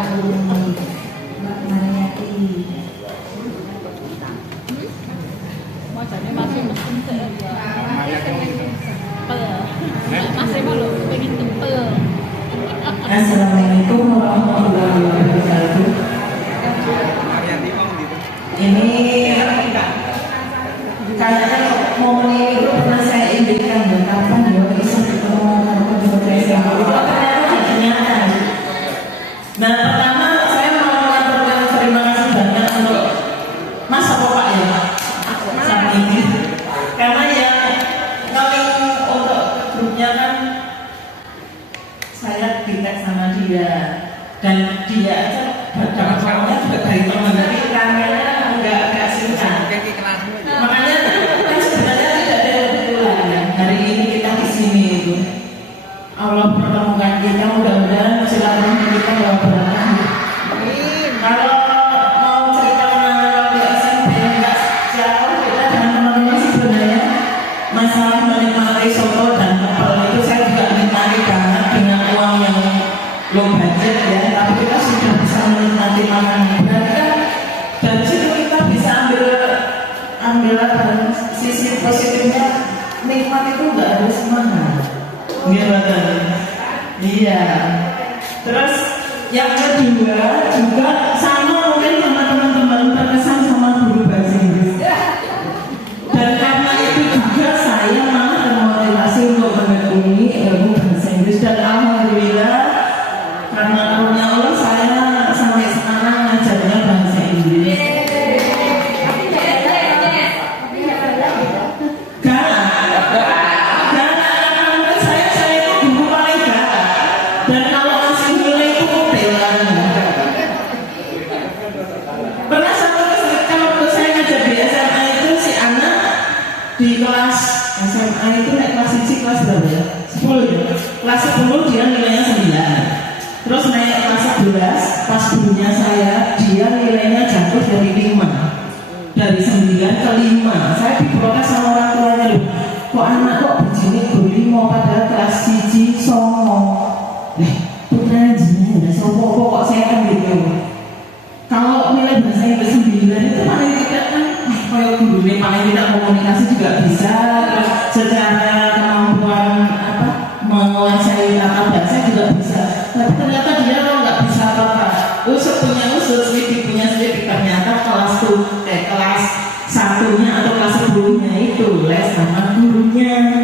Assalamualaikum warahmatullahi wabarakatuh. Ini kayaknya momen ini itu pernah saya impikan dan kapan ya bisa ketemu ternyata. Nah, pertama saya mau menyampaikan terima kasih banyak untuk Mas Bapak ya saat ini, karena yang nge-link untuk grupnya kan saya ditek sama dia, dan dia aja dapat kamunya juga dari teman, tapi ramenya agak singkat. Makanya kan sebenarnya tidak ada kebetulan ya. Hari ini kita di sini itu Allah pertemukan kita, mudah-mudahan silaturahmi kita bawa berkah. Kalau mau cerita mengenai waktu SMP nggak jauh beda dengan teman-teman sebenarnya. Masalah menikmati soto dan kepal itu saya juga menikmati banget dengan uang yang low budget ya, tapi kita sudah bisa menikmati makanan. Berarti kan dari situ kita bisa ambil sisi positifnya, nikmat itu nggak harus mahal. Iya. Terus yang kedua juga sama mungkin sama teman-teman terkesan sama guru bahasa Inggris. Dan karena itu juga saya malah termotivasi untuk menekuni ilmu bahasa Inggris, dan alhamdulillah karena karunia Allah saya sampai sekarang ngajarnya bahasa Inggris. Di kelas SMA itu naik kelas 1 kelas berapa ya? 10 ya? Kelas 10 dia nilainya 9. Terus naik kelas 11 pas gurunya saya, dia nilainya jatuh dari 5, dari 9 ke 5. Saya diprotes sama orang tuanya, loh kok anak kok begini guru 5 padahal kelas 1 songo. Putra jinya udah songo kok saya kan gitu. Kalau nilai bahasa Inggris 9 itu paling tidak kan kalau guru ini paling tidak komunikasi juga bisa, terus secara kemampuan menguasai tata bahasa juga bisa. Tapi ternyata dia kalau nggak bisa apa-apa, usut punya usut, sedikit punya sedikit. Ternyata kelas 1-nya atau kelas 10-nya itu les sama gurunya.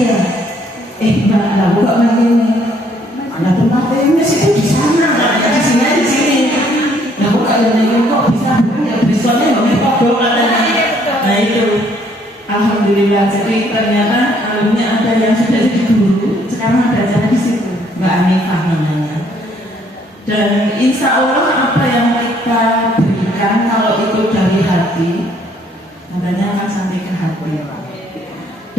dia, mbak, lah kok main ini? Nah tempat tenis itu di sana, di sini di sini. Nah kok kalian kok bisa? Ya Bristolnya nggak mau kodok katanya. Nah itu, alhamdulillah. Jadi ternyata alumni ada yang sudah jadi guru, sekarang ada acara di situ, Mbak Anifah namanya. Dan insya Allah apa yang kita berikan kalau itu dari hati, katanya akan sampai ke hati.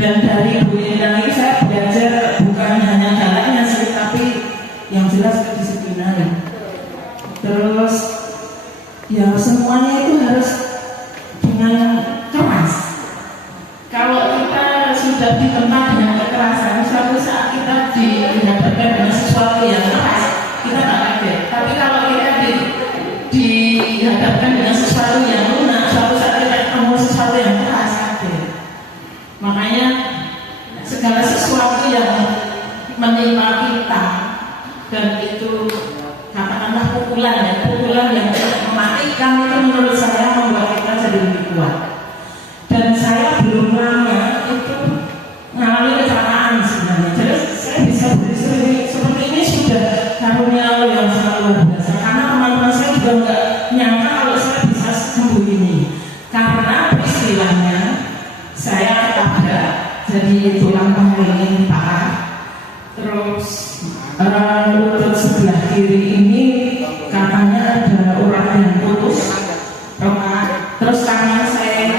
Dan dari Bu Endang ini saya belajar bukan hanya jalannya sih, tapi yang jelas kedisiplinan. Terus ya semuanya itu harus dengan keras. Kalau kita sudah di tempat dengan kekerasan, suatu saat kita dihadapkan dengan sesuatu yang keras, kita tak kaget. Tapi kalau kita dihadapkan dengan sesuatu yang lunak, suatu saat kita ketemu sesuatu yang keras, kaget. Makanya segala sesuatu yang menimpa kita dan itu katakanlah pukulan yang mematikan itu menurut saya membuat kita jadi lebih kuat. Dan saya belum lama itu mengalami kecelakaan sebenarnya. Jadi saya bisa berdiri seperti ini sudah karunia Allah yang sangat luar biasa. Karena teman-teman saya juga nggak nyangka kalau saya bisa sembuh ini. Karena peristiwanya saya ketabrak, jadi tulang paha ini patah. Terus lutut sebelah kiri ini katanya ada urat yang putus. Terus tangan saya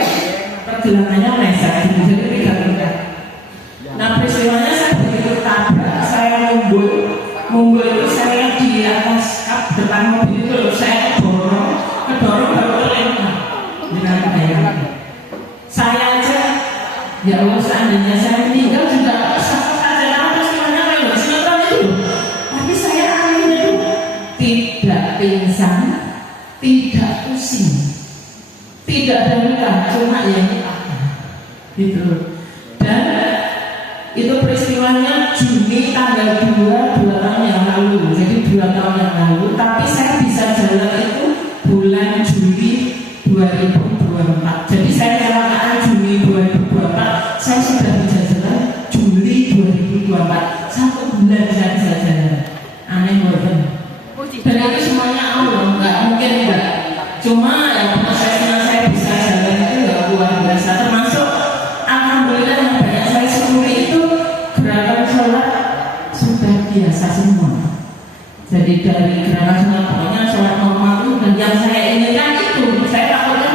pergelangannya meleset, jadi tidak. Nah peristiwanya saya begitu tabrak, saya mumbul itu saya di atas kap depan mobil itu, saya kedorong baru terlempar dengan bayangan. Saya aja, ya Allah seandainya saya meninggal juga sah saja, karena peristiwanya kayak sinetron itu. Tapi saya akhirnya itu tidak pingsan, tidak pusing, tidak ada luka, cuma yang gitu. Dan itu peristiwanya Juni tanggal 2 tahun yang lalu, jadi 2 tahun yang lalu. Tapi saya bisa jalan itu bulan Juli 2024. Jadi saya kecelakaan Juni 2024, saya sudah bisa jalan Juli 2024. 1 bulan saya bisa jalan. Aneh banget. Dan itu semuanya Allah, nggak mungkin enggak. Cuma ya prosesnya saya bisa jalan itu ya luar biasa. Termasuk alhamdulillah yang banyak saya syukuri itu gerakan sholat sudah biasa semua. Jadi dari gerakan sholat pokoknya sholat normal itu, dan yang saya inginkan itu saya takutkan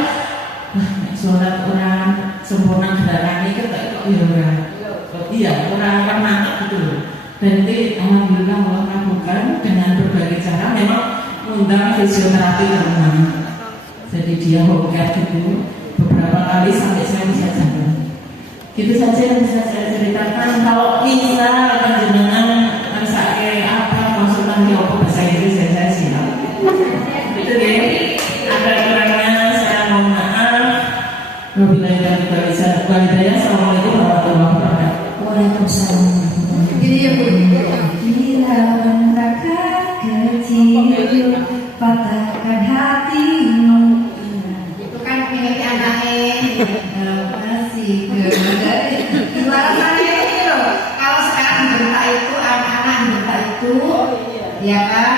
sholat orang sempurna gerakan itu kok iya orang mantap gitu. Dan itu alhamdulillah Allah kabulkan dengan berbagai cara. Memang undang fisioterapi teman. Jadi dia hokat gitu beberapa kali sampai saya bisa jalan. Itu saja yang bisa saya ceritakan. Kalau misal panjenengan sakit apa konsultan di bahasa Inggris saya siap. Itu ya. Ada kurangnya saya mohon maaf. Wabillahi taufiq wal hidayah. Assalamualaikum warahmatullahi wabarakatuh. Waalaikumsalam. Jadi ya Bu, bila mereka kecil patahkan hatimu. Itu kan milik anaknya. Masih gimana saya ini loh. Kalau sekarang berita itu anak-anak berita itu, ya kan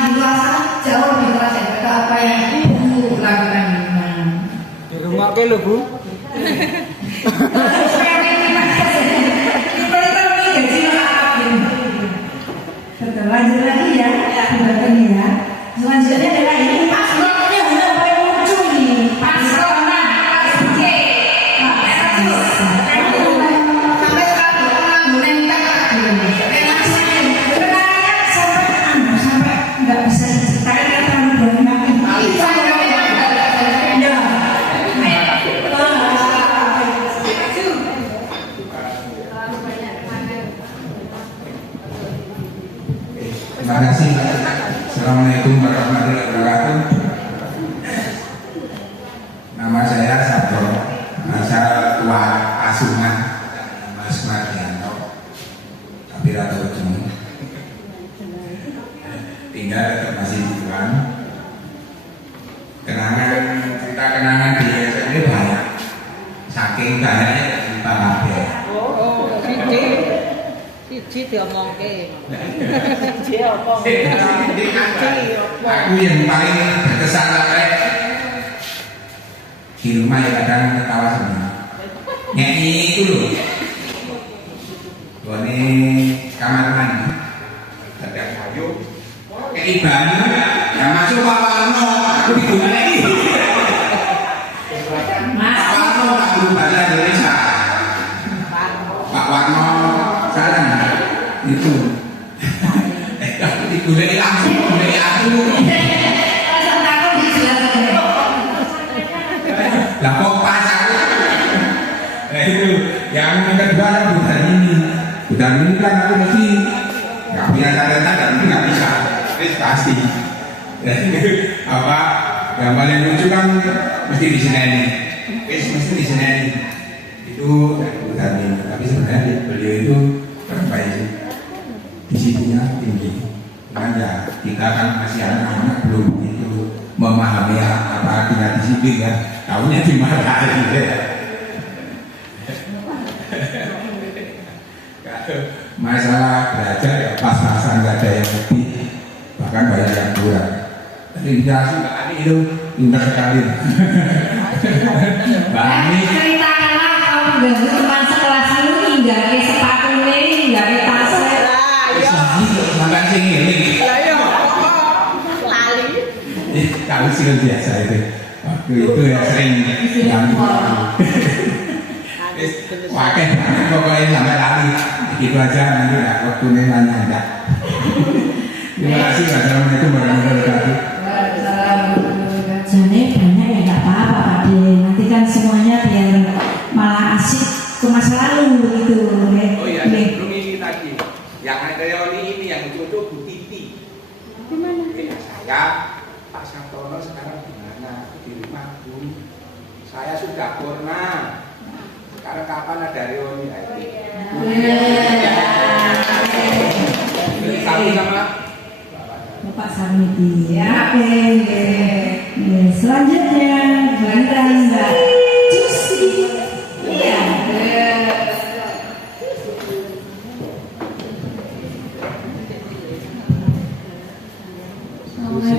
di luar sana jauh lebih keras daripada apa yang Ibu lakukan di rumah. Di rumah ke lo Bu? Lanjut lagi ya, ini ya. Selanjutnya adalah ini paslonnya yang paling lucu ini. Paslon C. Sampai sekarang menentang sampai nggak bisa diceritain karena banyak. Terima kasih. Assalamualaikum warahmatullahi wabarakatuh. Nama saya Sabto, saya tua asuhan Mas Mardianto, tapi rata ujung. Tinggal tetap masih di Tuhan. Kenangan di SMP banyak, saking banyaknya cerita kabeh. Ci diomongke. Aku yang paling berkesan sampai di rumah ya kadang ketawa semua. Nyanyi itu loh. Ini kamar mandi. Ada kayu. Kayak iban. Yang masuk Pak Warno. Aku diguna lagi. Pak Warno tak guru bahasa Indonesia. Pak Warno salah itu. Aku diguna langsung dari aku. Alasan takut dijelaskan. Lah kok pas aku. Itu yang kedua kan bukan ini. Bukan ini kan aku mesti nggak punya catatan dan itu nggak bisa. Pasti. Apa yang paling lucu kan mesti di sini ini. Mesti di sini ini. Itu bukan ini. Tapi sebenarnya beliau itu terbaik sih. Disiplinnya tinggi. Kan ya kita kan masih anak-anak belum itu memahami apa artinya disiplin kan. Tahunya di mana gitu ya. Masalah belajar ya pas-pasan, nggak ada yang lebih, bahkan banyak yang kurang. Integrasi Mbak Ani itu pintar sekali. Mbak Ani Ceritakanlah kau mengganggu teman sekelas lu hingga ke sepatu ini, hingga ke tasnya. sampai sini ini. Kalau sih biasa itu. Waktu itu ya sering yang pakai pokoknya sampai lari. Itu aja nanti ya waktu ini nanya aja. Terima kasih. Assalamualaikum warahmatullahi wabarakatuh. Jadi banyak ya nggak apa-apa Pak De. Nanti kan semuanya biar malah asik ke masa lalu gitu. Oh iya, belum ini tadi. Yang ada ini yang jodoh Bu Titi. Gimana? Saya Pak Sartono sekarang di mana? Di rumah Bu. Saya sudah purna. Sekarang kapan ada reuni lagi? Salam sama Bapak Sarmiti. Ya, Ya, selanjutnya giliran Mbak Justi. iya. Saya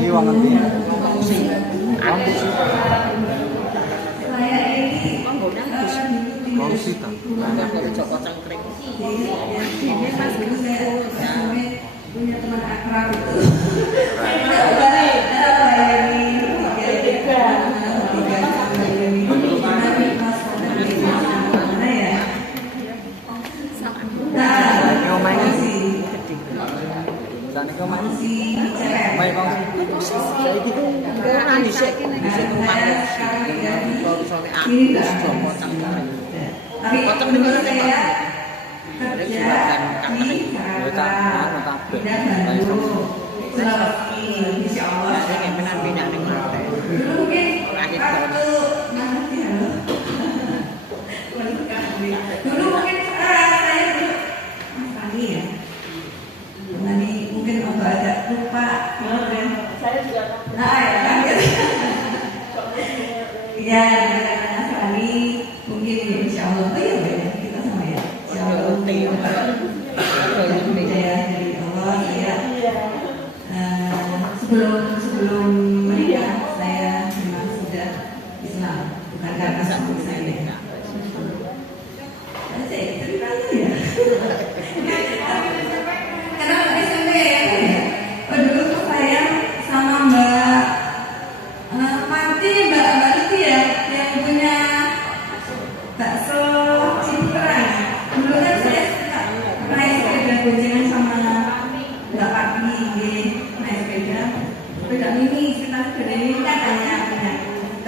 ini ini pas dulu saya punya teman akrab itu. Tapi menurut saya kerja di Jakarta, pindah Bandung, Sulawesi, Insya Allah. Dulu mungkin waktu dulu mungkin saya dulu Mas Tani ya, Tani mungkin agak lupa. Saya juga. Nah ya kan gitu. Ya Mas Tani mungkin Insya Allah kita sama ya. Insya Allah dari Allah saya sebelum menikah saya memang sudah Islam, bukan karena suami saya. Saya ceritanya ya. Karena SMP ya. Dulu tuh saya sama Mbak Marti, Mbak Marti ya, yang punya bakso Ciputerang. Dulu kan saya suka naik sepeda boncengan sama Mbak Pati, naik sepeda mini, sepeda mini kan hanya kita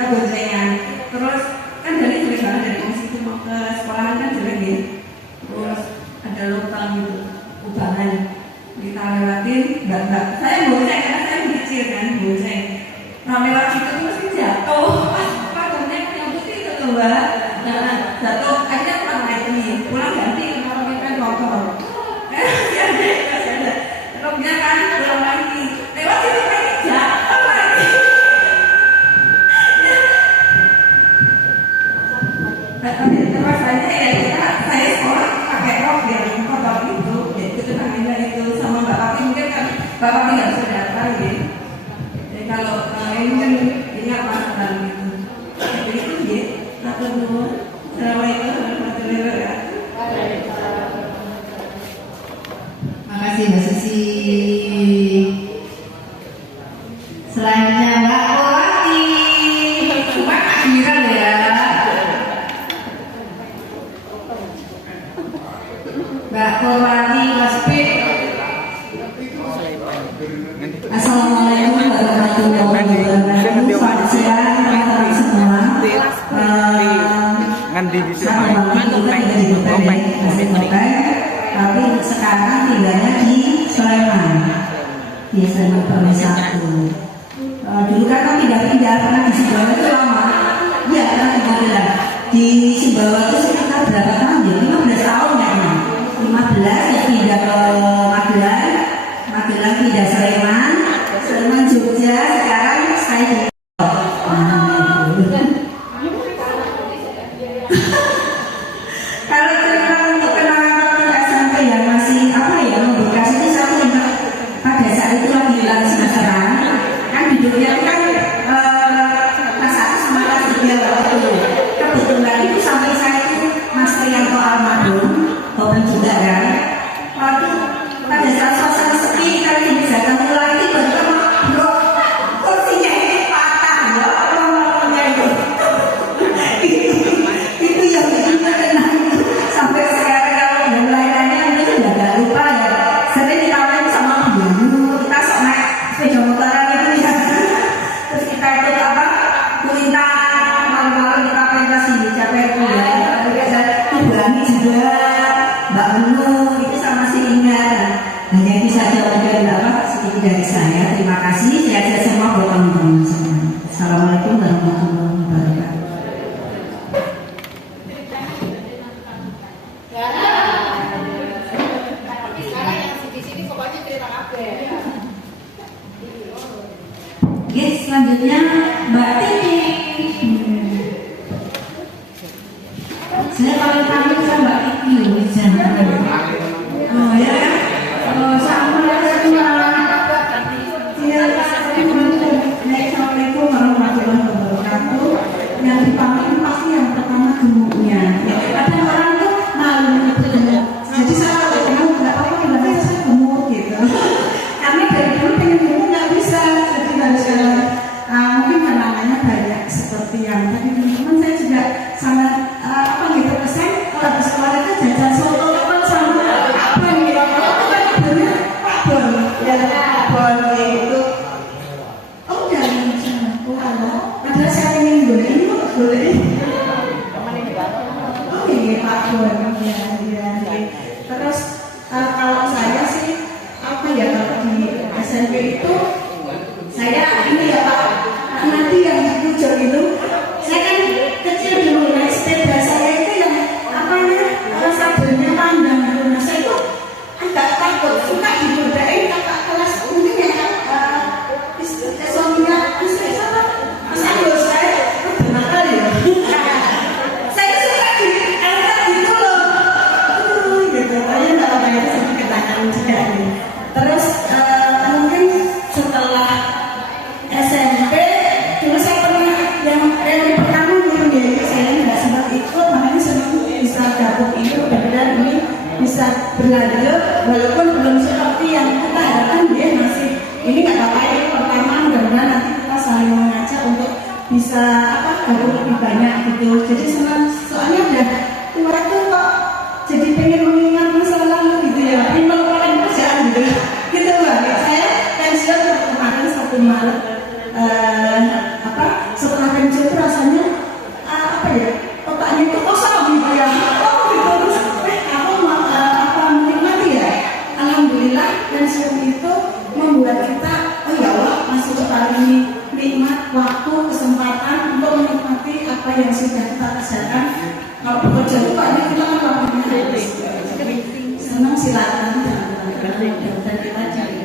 boncengan. Terus kan dari juga dari situ mau ke sekolahan kan jelek ya. Terus ada lubang gitu, kubangan kita lewatin, mbak saya bonceng karena saya kecil kan bonceng. Nah lewat situ terus jatuh, pas bonceng yang putih itu tuh mbak. Nah jatuh, akhirnya pulang lagi, pulang ganti kalau kita motor. Terusnya kan pulang lagi, lewat situ lagi jatuh lagi. di SMA Permai 1. Dulu kan pindah-pindah pernah di Sumbawa itu lama. Iya, pernah pindah-pindah. Di Sumbawa itu sekitar berapa tahun ya? 15 tahun kayaknya. 15 ya pindah ke Magelang. Magelang pindah Sleman. Sleman Jogja. Sekarang saya di kalau cerita untuk kenangan waktu SMP yang masih apa ya membekas itu saya ingat pada saat itu lagi bilang semesteran kan hidupnya kan kelas 1 sama kelas 3 waktu itu kebetulan itu sampai saya itu Mas Trianto almarhum Bapak juga kan waktu pada saat suasana sepi kali ini datang pulang itu baru kursinya ini patah ya ngomongnya itu itu yang bikin kenang sampai sekarang kalau yang lain-lainnya itu sudah gak lupa ya sering ditawarin sama Bianu kita sok naik sepeda motoran itu ya terus kita itu apa kulitan malam-malam kita pentas di capek ya Ibu Ani juga Mbak Menu itu sama si Ingat hanya bisa jawaban apa sedikit dari saya. Terima kasih sehat-sehat semua buat teman-teman semua. Assalamualaikum warahmatullahi wabarakatuh. Oke, selanjutnya Mbak Tini. Saya paling pamit sama Mbak Tini. Oh ya, sama Assalamualaikum warahmatullahi wabarakatuh. Yang dipanggil pasti yang pertama gemuknya. Ada orang tuh malu menyebut gemuk. Jadi saya kalau gemuk nggak apa-apa, bilang saya gemuk gitu. Karena dari dulu pengen gemuk nggak bisa. Jadi harus mungkin kenangannya banyak seperti yang tadi teman-teman saya juga sangat apa gitu kesan kalau di sekolah itu jajan soto sama apa gitu. Pak Bon ya Pak Bon gitu. Oh jangan aku ada saya ingin boleh boleh. Oh ini Pak Bon ya. Terus kalau saya sih apa ya kalau di SMP itu saya ini ya Pak nanti yang lucu itu saya kan kecil dulu naik sepeda saya itu yang apa namanya sablonnya pandang dulu. Nah saya itu agak takut suka digodain kakak kelas mungkin ya suaminya istri sama Mas Agus saya nakal ya. Saya suka diangkat gitu loh gitu aja nggak apa ya sedikit kenangan juga nih. Terus mungkin setelah SMP dulu saya pernah yang pertama gitu ya saya nggak sempat ikut makanya senang bisa gabung ini benar-benar ini bisa berlanjut walaupun belum seperti yang kita harapkan dia masih ini nggak apa-apa ini pertama mudah-mudahan nanti kita saling mengajak untuk bisa apa gabung lebih banyak gitu. Jadi senang soalnya udah tua tuh kok jadi pengen mengingat masa lalu gitu ya ini melupakan kerjaan gitu gitu Mbak. Saya pensiun kemarin 1 Maret apa setelah pensiun itu rasanya apa ya otaknya itu kosong gitu ya gitu terus aku apa menikmati ya alhamdulillah pensiun itu membuat kita oh ya Allah masih paling nikmat waktu kesempatan untuk menikmati apa yang sudah kita kerjakan. Kalau bekerja itu banyak kita kan waktunya habis jadi senang silakan dan kita cari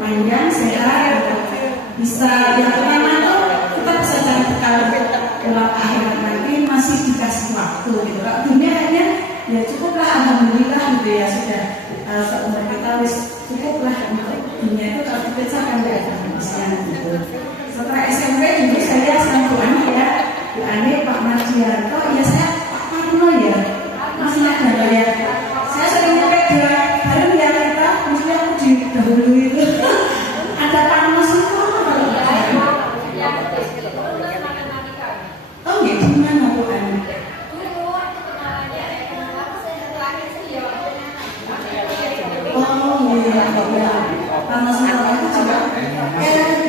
panjang sehat bisa yang pertama tuh kita bisa cari bekal kelak akhirat nanti masih dikasih waktu gitu. Kalau dunianya ya cukuplah alhamdulillah gitu ya sudah seumur kita wis cukuplah untuk dunia itu kalau kita kan nggak ada habisnya gitu. Setelah SMP dulu saya sama Bu Ani ya Bu Ani Pak Mardianto ya saya Pak Marno ya masih ada ya saya sering sepeda bareng ya kita maksudnya aku didahului itu ada Pak Mas itu oh ya di mana Bu Ani? Oh iya Pak Mas itu juga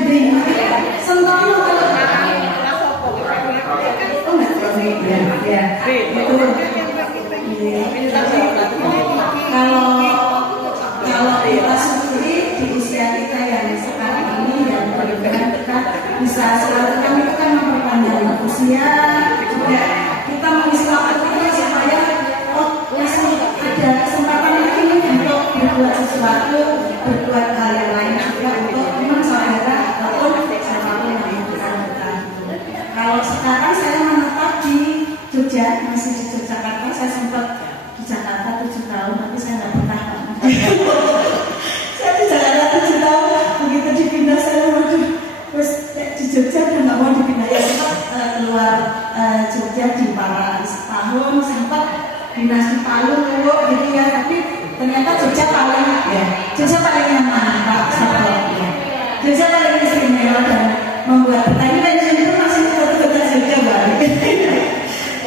di Sentono kalau oh nggak tahu ya itu kalau kita sendiri di usia Kalau sekarang saya menetap di Jogja, masih di Yogyakarta. Saya sempat di Jakarta 7 tahun, tapi saya nggak pernah. Saya di Jakarta 7 tahun, begitu dipindah saya waduh, terus di Jogja udah nggak mau dipindah. Ya sempat keluar Jogja di Para setahun, sempat dinas di Palu, Luwuk gitu ya. Tapi ternyata Jogja paling nyaman, Pak Sabto. Ya. Jogja paling istimewa dan membuat petani pensiun itu masih kota-kota Jogja balik.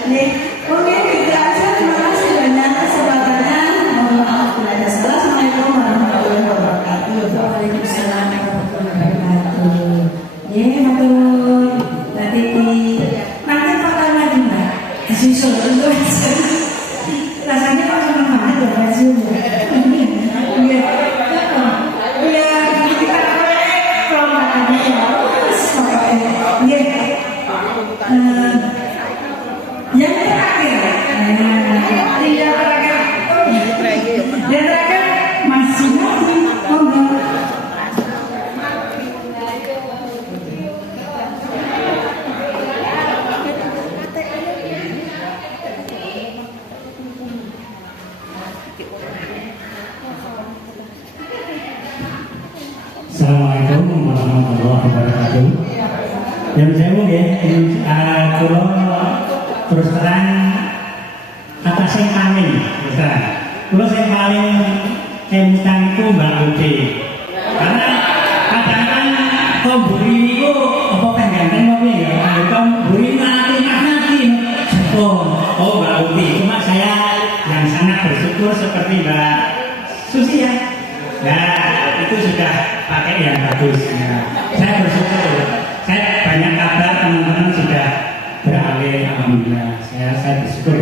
Nih, mungkin gitu aja. Terima kasih banyak kesempatannya. Mohon maaf bila ada salah. Assalamualaikum warahmatullahi wabarakatuh. Waalaikumsalam warahmatullahi wabarakatuh. Ya, betul. Nanti pakai lagi mbak. Susul itu aja. Rasanya kok senang banget ya pensiun ya. Iya, iya. Kita kalau makannya ya, pokoknya. Yang terakhir, yang terakhir masih monggo. Assalamualaikum warahmatullahi wabarakatuh. Yang saya mau kalau terus terang atas yang paling, kalau saya paling kemutan itu Mbak Uti, karena kadang-kadang komburi itu apa kan ganteng apa ya, komburi nanti, oh Mbak Uti, cuma saya yang sangat bersyukur seperti Mbak Susi ya. Nah, itu sudah pakai yang bagus. Nah, saya bersyukur. Saya banyak kabar teman-teman sudah beralih, alhamdulillah. Saya bersyukur.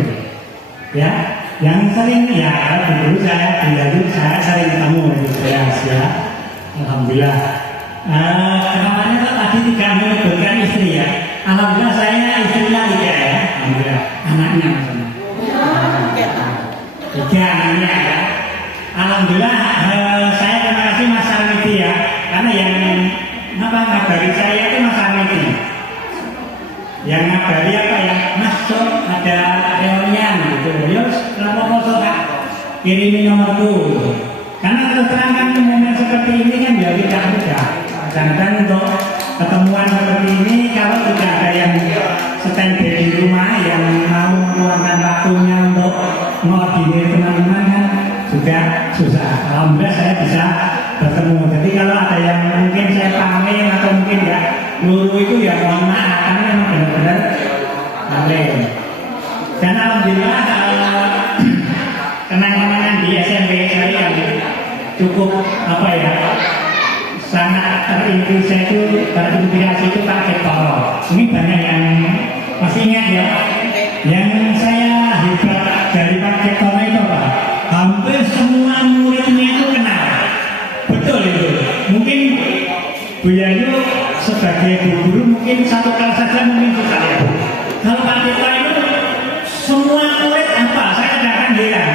Ya, yang sering ya dulu saya sering ketemu dengan saya. Alhamdulillah. Kenapanya tadi tidak menyebutkan istri ya. Alhamdulillah saya istrinya 3 ya. Alhamdulillah. Anaknya maksudnya. 3 anaknya ya. Alhamdulillah, saya terima kasih Mas Armidi ya, karena yang ngabari saya itu Mas Armidi. Yang ngabari apa ya, Mas Sok ada reunian gitu, yos kenapa kok Kak kirimi nomorku? Karena terus terang kan momen seperti ini kan ya tidak mudah. Sedangkan untuk ketemuan seperti ini kalau tidak ada yang standby di rumah yang mau meluangkan waktunya untuk mengordinir teman-teman kan juga susah. Alhamdulillah saya bisa bertemu. Jadi kalau ada yang mungkin saya panggil atau mungkin ya luru itu ya mohon maaf karena memang benar-benar panggil. Dan alhamdulillah kenang-kenangan di SMP saya yang cukup apa ya sangat terinspirasi itu Pak Cetoro. Ini banyak yang masih ingat ya. Yang saya hebat dari Pak Cetoro itu Pak, hampir semua muridnya itu kenal. Betul itu. Mungkin Bu Yayu sebagai guru mungkin satu kelas saja mungkin susah ya. Kalau Pak Cetoro itu semua murid apa? Saya tidak akan heran.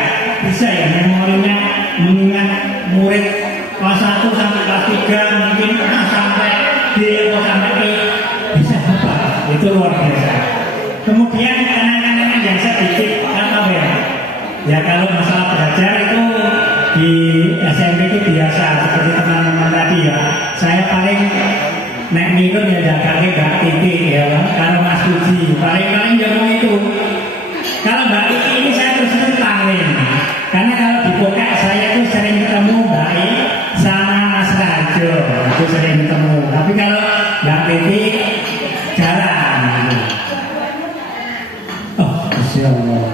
Bisa ya memorinya mengingat murid kelas 1 sampai kelas 3 mungkin sampai D atau sampai E bisa apa? Itu luar biasa. Kemudian kenangan-kenangan yang sedikit apa ya? Ya kalau masalah belajar itu di SMP itu biasa seperti teman-teman tadi ya. Saya paling naik minum ya jaganya Mbak Titi ya. Kalau Mas Suji paling jago itu. Kalau Mbak Titi ini saya terus paling. Karena kalau di Pokok saya itu sering ketemu Mbak I sama Mas Rajo, itu sering ketemu. Tapi kalau Mbak Titi jarang. Oh, Masya Allah.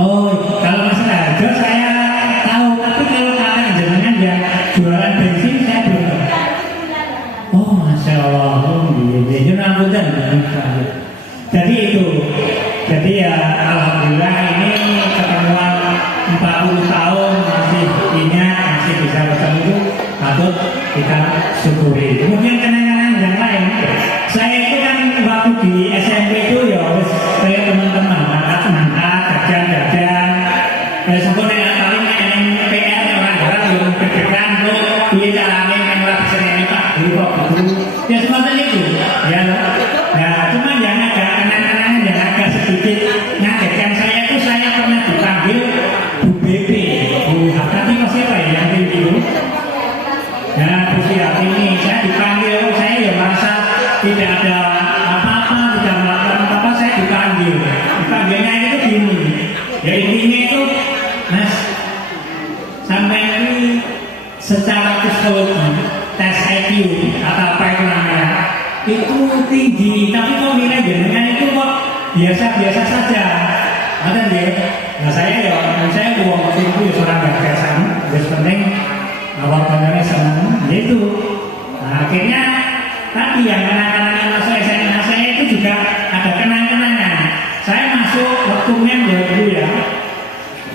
Oh, kalau Mas Rajo saya tahu, tapi kalau kalian jenengan yang jualan bensin saya belum. Oh, Masya Allah. Oh, ini rambutan. Jadi itu. Jadi ya alhamdulillah ini ketemuan 40 tahun masih ingat, masih bisa bertemu itu patut kita syukuri. Kemudian kenangan yang lain, saya itu kan waktu di SMP itu ya harus kayak teman-teman mangkat, jajan, sebenarnya paling yang PR orang-orang yang bergerak untuk dia caranya yang lagi sering Pak Guru ya seperti itu ya. Nah tinggi, tapi kok nilai jenengan itu kok biasa-biasa saja. Ada dia. Nah saya uang itu ya seorang gagasan, yang penting awal bandara senang, itu. Nah akhirnya tadi yang kenangan masuk SMA saya itu juga ada kenang-kenangan. Saya masuk waktu NEM dulu ya.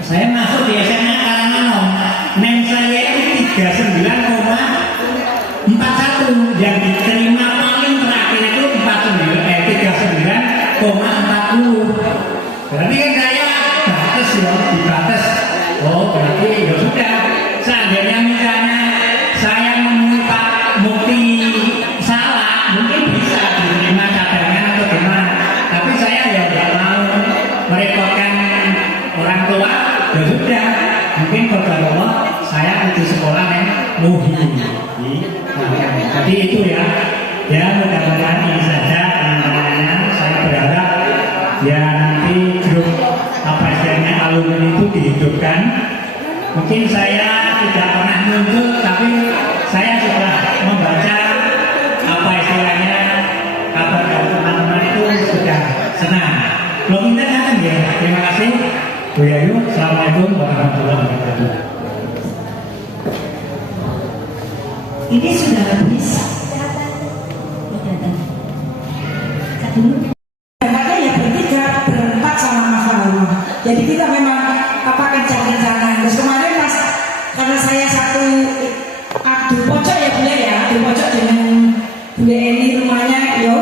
Saya masuk di SMA Karanganyar. NEM saya itu 39,41, yang diterima paling terakhir itu 39,40. Berarti kan saya batas ya, dibatas. Oh berarti ya sudah. Seandainya misalnya saya menemui Pak Mukti salah, mungkin bisa diterima cadangan atau gimana. Tapi saya ya tidak mau merepotkan orang tua. Ya sudah, mungkin kepada Allah saya di sekolah yang muhi. Jadi itu ya. Ya mudah-mudahan ini saja penanganannya. Saya berharap ya nanti grup apa istilahnya alumni itu dihidupkan. Mungkin saya tidak pernah muncul, tapi saya sudah membaca apa istilahnya kabar dari teman-teman itu sudah senang. Belum minta kan ya. Terima kasih Bu Yayu. Assalamualaikum warahmatullahi wabarakatuh. Ini sudah habis. Karena ya bertiga, berempat sama Mas Alma. Jadi kita memang kencang-kencangan. Terus kemarin pas karena saya satu adu pojok ya boleh ya, adu pojok dengan Bu Eni rumahnya, ya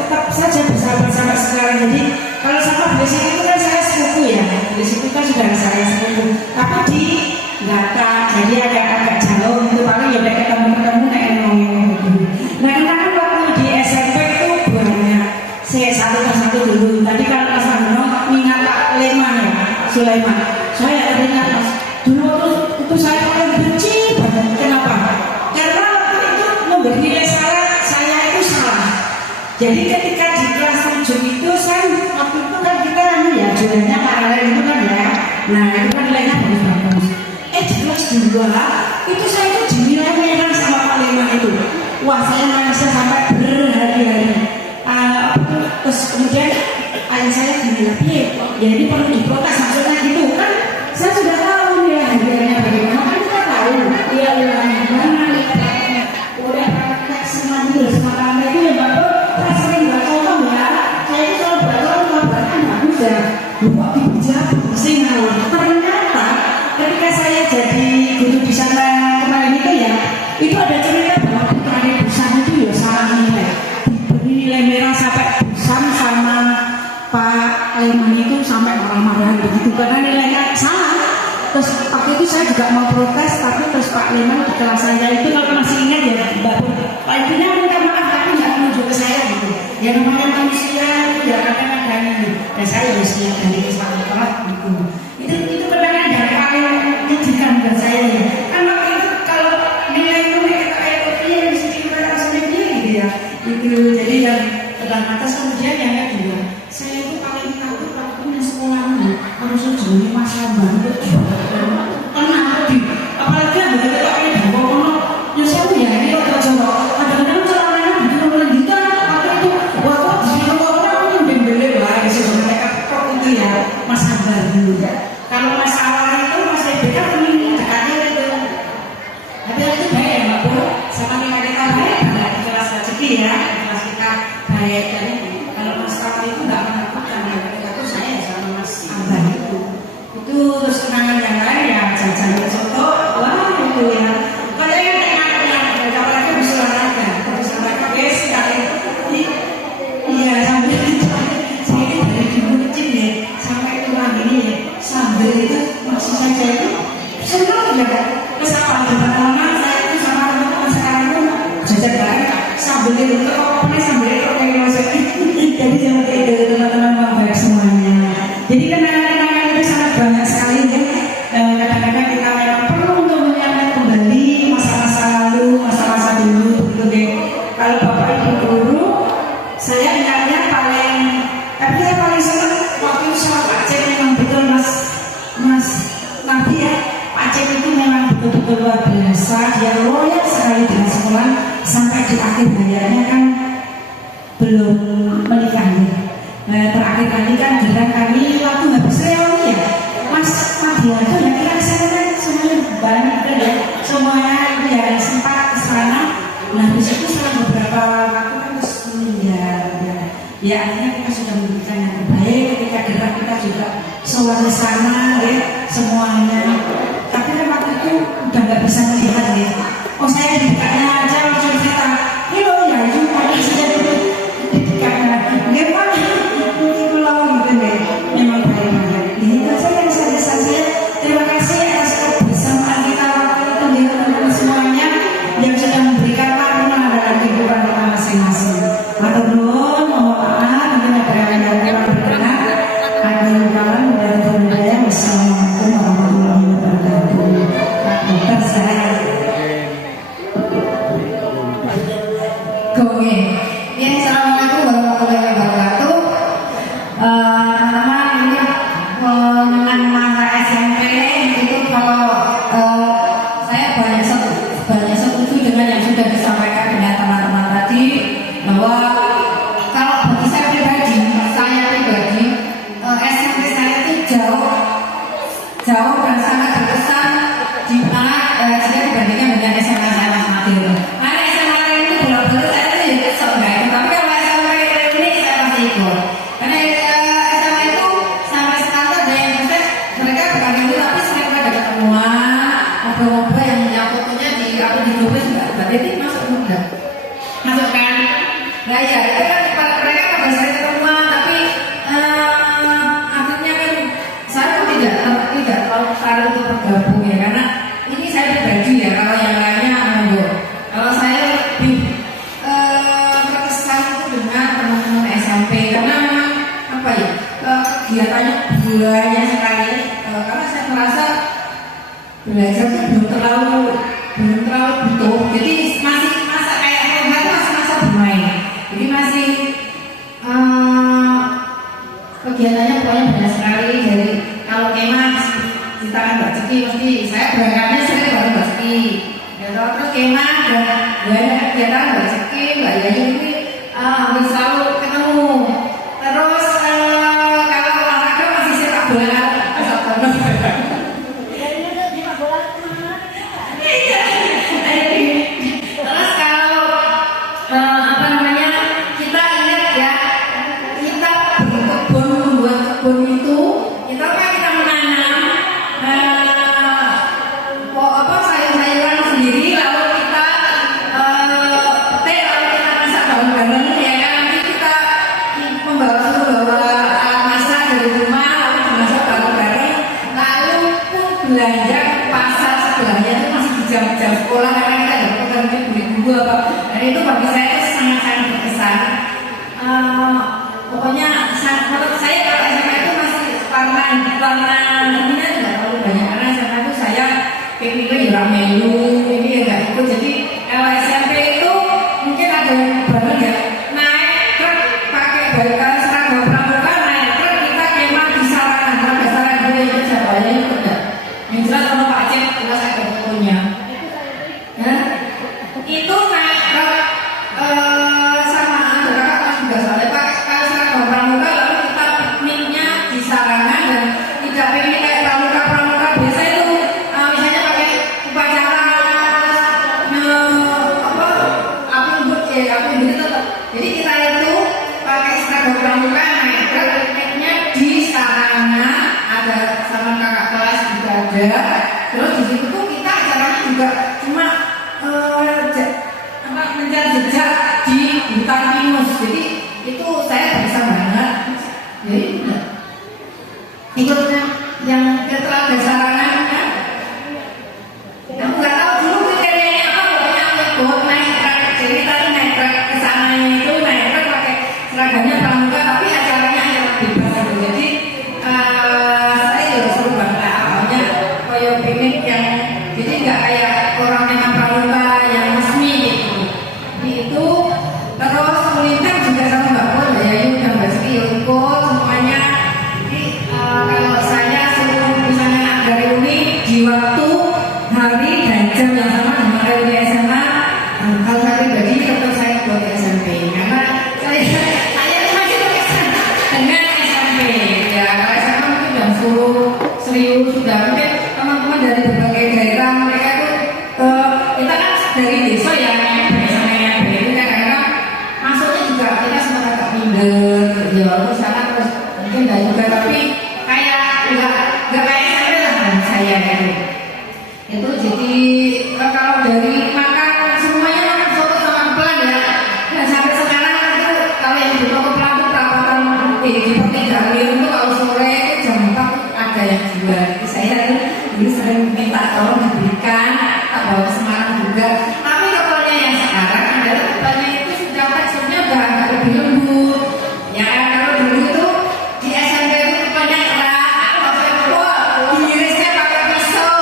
tetap saja bersahabat sampai sekarang. Jadi kalau sama Bu Siti itu kan saya sepupu ya, Bu Siti kan sudah saya sepupu. Tapi di Gata, jadi agak jauh itu paling ya udah ketemu ngomong. Nah kan waktu di SMP itu banyak saya satu dulu. Tadi kan Mas Andro ingat Pak Leman ya, Sulaiman. Saya ingat Mas. Dulu itu saya paling benci banget. Kenapa? Karena waktu itu memberi nilai salah, saya itu salah. Jadi ketika di kelas 7 itu saya waktu itu kan kita ya jualnya paralel itu kan ya. Nah itu kan nilainya bagus-bagus. Di kelas 2 itu saya itu dinilai sama Pak Leman itu. Wah saya nangis sampai berhari-hari. Terus kemudian ayah saya bilang, ya ini perlu diprotes maksudnya gitu kan. Saya sudah tahu nilai hadiahnya bagaimana, kan kita tahu dia nilainya gimana, udah praktek semua dulu semua itu ya bapak. Saya sering nggak contoh ya, saya itu kalau bercontoh bahkan nggak bisa lupa dibaca pusing. Ternyata ketika saya jadi guru di sana kemarin itu ya, itu ada cerita bahwa putranya Busan itu ya salah nilai, diberi nilai merah sampai Busan sama Pak Leman itu sampai marah-marahan begitu karena nilainya salah. Terus waktu itu saya juga mau protes, tapi terus Pak Leman di kelas saya itu kalau masih ingat ya Mbak Pak intinya minta maaf tapi nggak menunjuk ke saya gitu. Ya namanya manusia ya kadang-kadang ini. Dan saya harus siap dari kesalahan kelas gitu. Itu kadang-kadang dari paling menyedihkan buat saya ya. Kan waktu itu kalau nilai itu kita kayak kopinya yang mesti kita rasanya dia gitu ya. Itu jadi yang pedang atas kemudian yang kedua. Saya itu paling takut waktu di sekolah harus jadi masa baru. Kenapa di? Apalagi ada kita pakai dapur ya saya ya ini kok coba. Kadang-kadang celananya begitu melanjutan apa itu? Wah kok di sini orang itu bembele lah. Sebenarnya kok itu ya masa baru. Kalau masalah itu Mas BK ini dekatnya itu. Tapi itu baik ya Mbak Bu. Sama kita baik pada di kelas rezeki ya. Kelas kita baik jadi kalau Mas Kawal itu nggak menakutkan ya. Ketika itu saya sama Mas Amban itu terus kenangan yang lain ya jajan soto. Wah itu ya. Kalau yang kenangan apalagi bisa olahraga. Terus olahraga guys kali iya sambil saya ini dari dibucin ya sampai tulang ini ya sambil itu masih saja itu senang ya Kak. Kesalahan teman-teman saya itu sama teman-teman sekarang itu jajan bareng sambil itu pokoknya sambil itu kayak maksudnya. Jadi seperti itu teman-teman mau baik semuanya. Jadi kenangan-kenangan itu sangat banyak sekali ya. Kadang-kadang kita memang perlu untuk mengingat kembali masa-masa lalu, masa-masa dulu begitu deh. Kalau Bapak Ibu guru, saya ingatnya tapi saya paling senang waktu itu sama Pak Cem memang betul Mas Nabi ya. Pak Cem itu memang betul-betul luar biasa. Dia loyal sekali dengan sekolah sampai di akhir hayatnya kan belum menikah ya. Terakhir kali kan giliran kami waktu habis reuni ya, Mas Madianto yang kita kesana semuanya banyak kan ya, semuanya itu yang sempat kesana. Nah di situ setelah beberapa waktu kan terus meninggal ya. Ya akhirnya kita sudah memberikan yang terbaik, ketika gerak kita juga soal sana ya semuanya. Tapi kan waktu itu udah nggak bisa melihat ya. Oh saya di dekatnya aja langsung cerita, ini loh ya itu pada saya dulu di dekatnya. Gimana? Itu loh gitu deh. Memang baik banget. Itu saja yang saya. Terima kasih atas kebersamaan kita waktu itu ya teman-teman semuanya yang sudah memberikan makna dalam kehidupan kita masing-masing. Matur nuwun, mohon maaf mungkin ada yang kurang berkenan. Ada lupakan dari budaya. Wassalamualaikum warahmatullahi wabarakatuh. Dokter saya. Oke, ya assalamualaikum warahmatullahi wabarakatuh. Teman-teman ini dengan masa SMP itu kalau saya banyak setuju dengan yang sudah disampaikan dengan teman-teman tadi bahwa kalau bagi saya pribadi SMP saya itu jauh dan sangat berkesan di mana jika dibandingkan dengan SMA saya Mas Madir. Karena SMA itu bolak-balik saya itu ya sok enggak ikut, tapi kalau SMA ini saya pasti ikut. Karena SMA itu sampai sekarang ada yang sukses, mereka bukan itu tapi sering pada ketemuan, ngobrol-ngobrol yang punya fotonya di akun hidupnya juga. Berarti masuk juga, masuk kan? Nah ya itu kan mereka pada sering ketemuan, tapi akhirnya kan saya tidak terlalu tertarik untuk bergabung ya, karena ini saya pribadi ya, kalau yang lainnya monggo. Kalau saya lebih terkesan itu dengan teman-teman SMP karena memang apa ya, kegiatannya banyak sekali, karena saya merasa belajar itu belum terlalu butuh, jadi masih masa kayak rumah itu masih masa bermain, jadi masih kegiatannya pokoknya banyak sekali. Jadi kalau kemah kita kan Mbak Ceki, mesti saya berangkatnya sering bareng Mbak Ceki ya, terus kemah dan banyak kegiatan Mbak Ceki, Mbak Yayu ini hampir selalu ketemu. Terus kalau olahraga masih sepak bola terus kalau apa namanya, kita ingat ya, kita berkebun, membuat kebun itu kita kan kita menanam sayur-sayuran sendiri, lalu kita petik, lalu kita masak bareng-bareng ya kan. Nanti kita membawa alat masak dari rumah, lalu dimasak bareng-bareng, lalu pun belanja ke pasar sebelahnya itu masih di jam-jam sekolah, karena kita dapat beli bumbu apa. Dan itu bagi saya itu sangat-sangat berkesan. Pokoknya menurut saya kalau SMA itu masih warna ininya tidak terlalu banyak, karena SMA itu saya PPP juga melu ini ya nggak ikut. Jadi kalau SMP itu mungkin ada yang bareng ya, naik truk pakai seragam pramuka, naik truk kita kemah di Sarangan, ada Sarangan dulu itu siapanya itu enggak. Yang jelas kalau Pak Aceh jelas ada fotonya. Itu naik truk sama kakak kelas juga soalnya pakai seragam pramuka, lalu kita pikniknya di Sarangan dan tidak piknik kayak pramuka biasa itu misalnya pakai upacara api unggun itu tetap. Jadi kita itu pakai seragam pramuka, naik truk pikniknya di Sarangan, ada sama kakak kelas juga ada. Terus di situ tuh kita acaranya juga cuma mencari jejak di hutan pinus. Jadi itu saya bisa banget. Jadi ikutnya yang setelah ada Sarangan kan. Aku nggak tahu dulu kriterianya apa, pokoknya aku ikut naik truk. Jadi tadi naik truk ke sana itu naik truk pakai seragamnya pramuka, tapi acaranya acara bebas gitu. Jadi saya juga seru banget. Awalnya kayak piknik yang jadi nggak kayak orang yang pramuka yang resmi gitu. Itu terus kuliner juga sama Mbak Pun, Mbak Yayu dan Mbak Sri ikut semuanya. Jadi kalau juga, tapi kayak nggak kayak saya lah saya gitu. Itu jadi kalau dari makan semuanya makan soto sama pelan ya. Dan sampai sekarang itu kalau yang di toko pelan itu perawatan di Pertigaan itu kalau sore itu jam 4 ada yang jual. Jadi saya itu dulu sering minta tolong diberikan, tak bawa ke Semarang juga. Tapi kepalanya yang sekarang adalah kepalanya itu sudah teksturnya udah agak lebih lembut. Ya kalau dulu itu di SMP itu kepalanya keras, kalau saya diirisnya pakai pisau.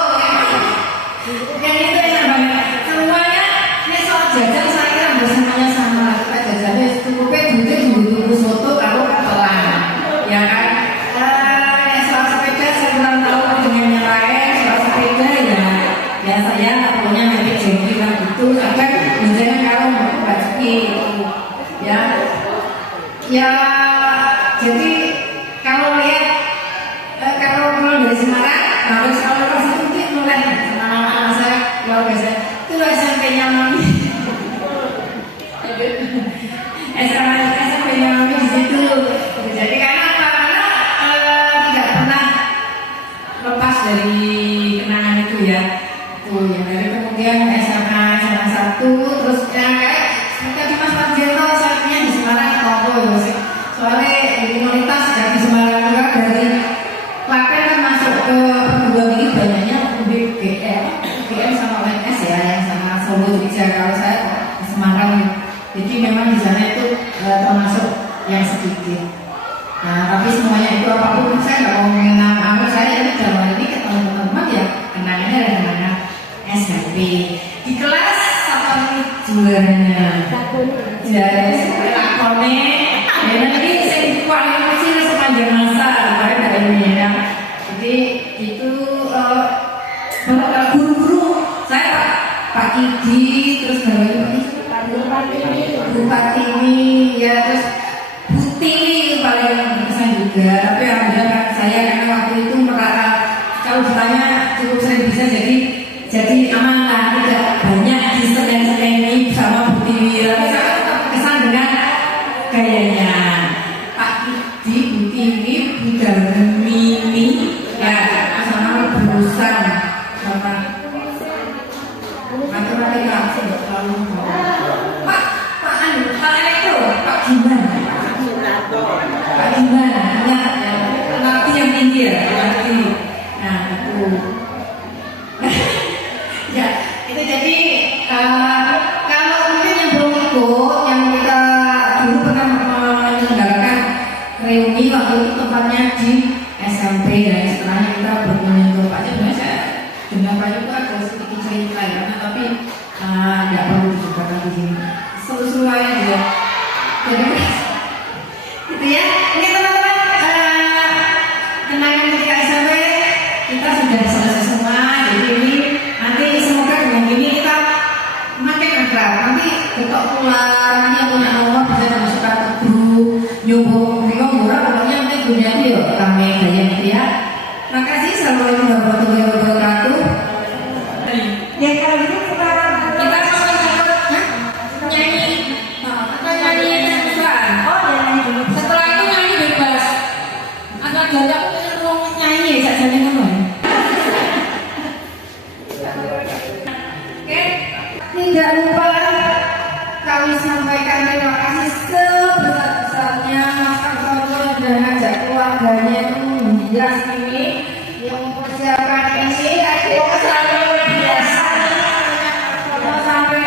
Yang itu enak banget. Semuanya ini soal jajan saya kira hampir semuanya sama. Kita jajannya cukupnya dulu soto kalau pelan, ya kan. Soal sepeda saya kurang tahu dengan yang lain. Soal sepeda ya saya pokoknya nanti jengki lah gitu. Sampai misalnya kalau Mbak Ciki itu ya jadi kalau lihat kalau dari Semarang harus kalau ke situ mungkin mulai sama anak-anak saya keluarga saya itu SMP-nya Mami SMP-nya Mami di situ. Jadi karena apa? Karena tidak pernah lepas dari kenangan itu ya. Tuh yang dari kemudian SMA 1 terus yang kayak seperti Mas Parjento saatnya di Semarang Toko ya. Soalnya di komunitas dari Semarang juga dari Klaten kan masuk ke perguruan tinggi banyaknya UGM sama UNS ya, yang sama Solo Jogja. Kalau saya di Semarang, jadi memang di sana itu termasuk yang sedikit. Nah, tapi semuanya itu apapun saya nggak mau mengenang apa saya ini dalam ini ke teman-teman ya kenangannya dan kenangan SMP. Di kelas apa ini juaranya? Jadi lakonnya, ya nanti saya paling kecil sepanjang masa, paling dari ini ya. Jadi itu guru-guru saya Pak Kidi, terus Bu Patini, ya terus Putih paling kesan juga. Tapi alhamdulillah saya karena waktu itu merasa kalau ditanya cukup sering bisa jadi aman lah, tidak banyak diseten-seteni sama Putih. Tapi saya tetap kesan dengan gayanya Pak Kidi, Putih, Budal Mini, ya sama Burusan sama matematika tidak terlalu Pak Elektro, Pak Gimana, ya, nanti yang tinggi ya, nanti, nah itu, ya itu jadi kalau mungkin yang belum ikut, yang kita dulu pernah menyelenggarakan reuni waktu itu tempatnya di SMP dan setelahnya kita berkunjung ke Pak Cik. Saya dengan Pak Cik ada sedikit cerita ya, tapi tidak perlu diceritakan di sini. Seluruh aja. Jadi gitu ya. Oke teman-teman, kenangan ketika SMP kita sudah selesai semua. Jadi ini nanti semoga dengan ini kita makin akrab. Nanti ketok pulang, nanti aku nak ngomong bisa masuk ke grup, nyumbung, pokoknya nanti dunia itu yuk kami gaya gitu ya. Terima kasih. Assalamualaikum warahmatullahi wabarakatuh. Ya kalau gitu sekarang Kita nyanyi, nyanyi besar. oh ya nyanyi dulu. Setelah itu nyanyi bebas. Agak gajah aku nyanyi saja nih teman. Oke, tidak lupa kami sampaikan terima kasih sebesar-besarnya Mas Antonio dan ngajak keluarganya itu menghias ini yang mempersiapkan ini. Akhirnya sampai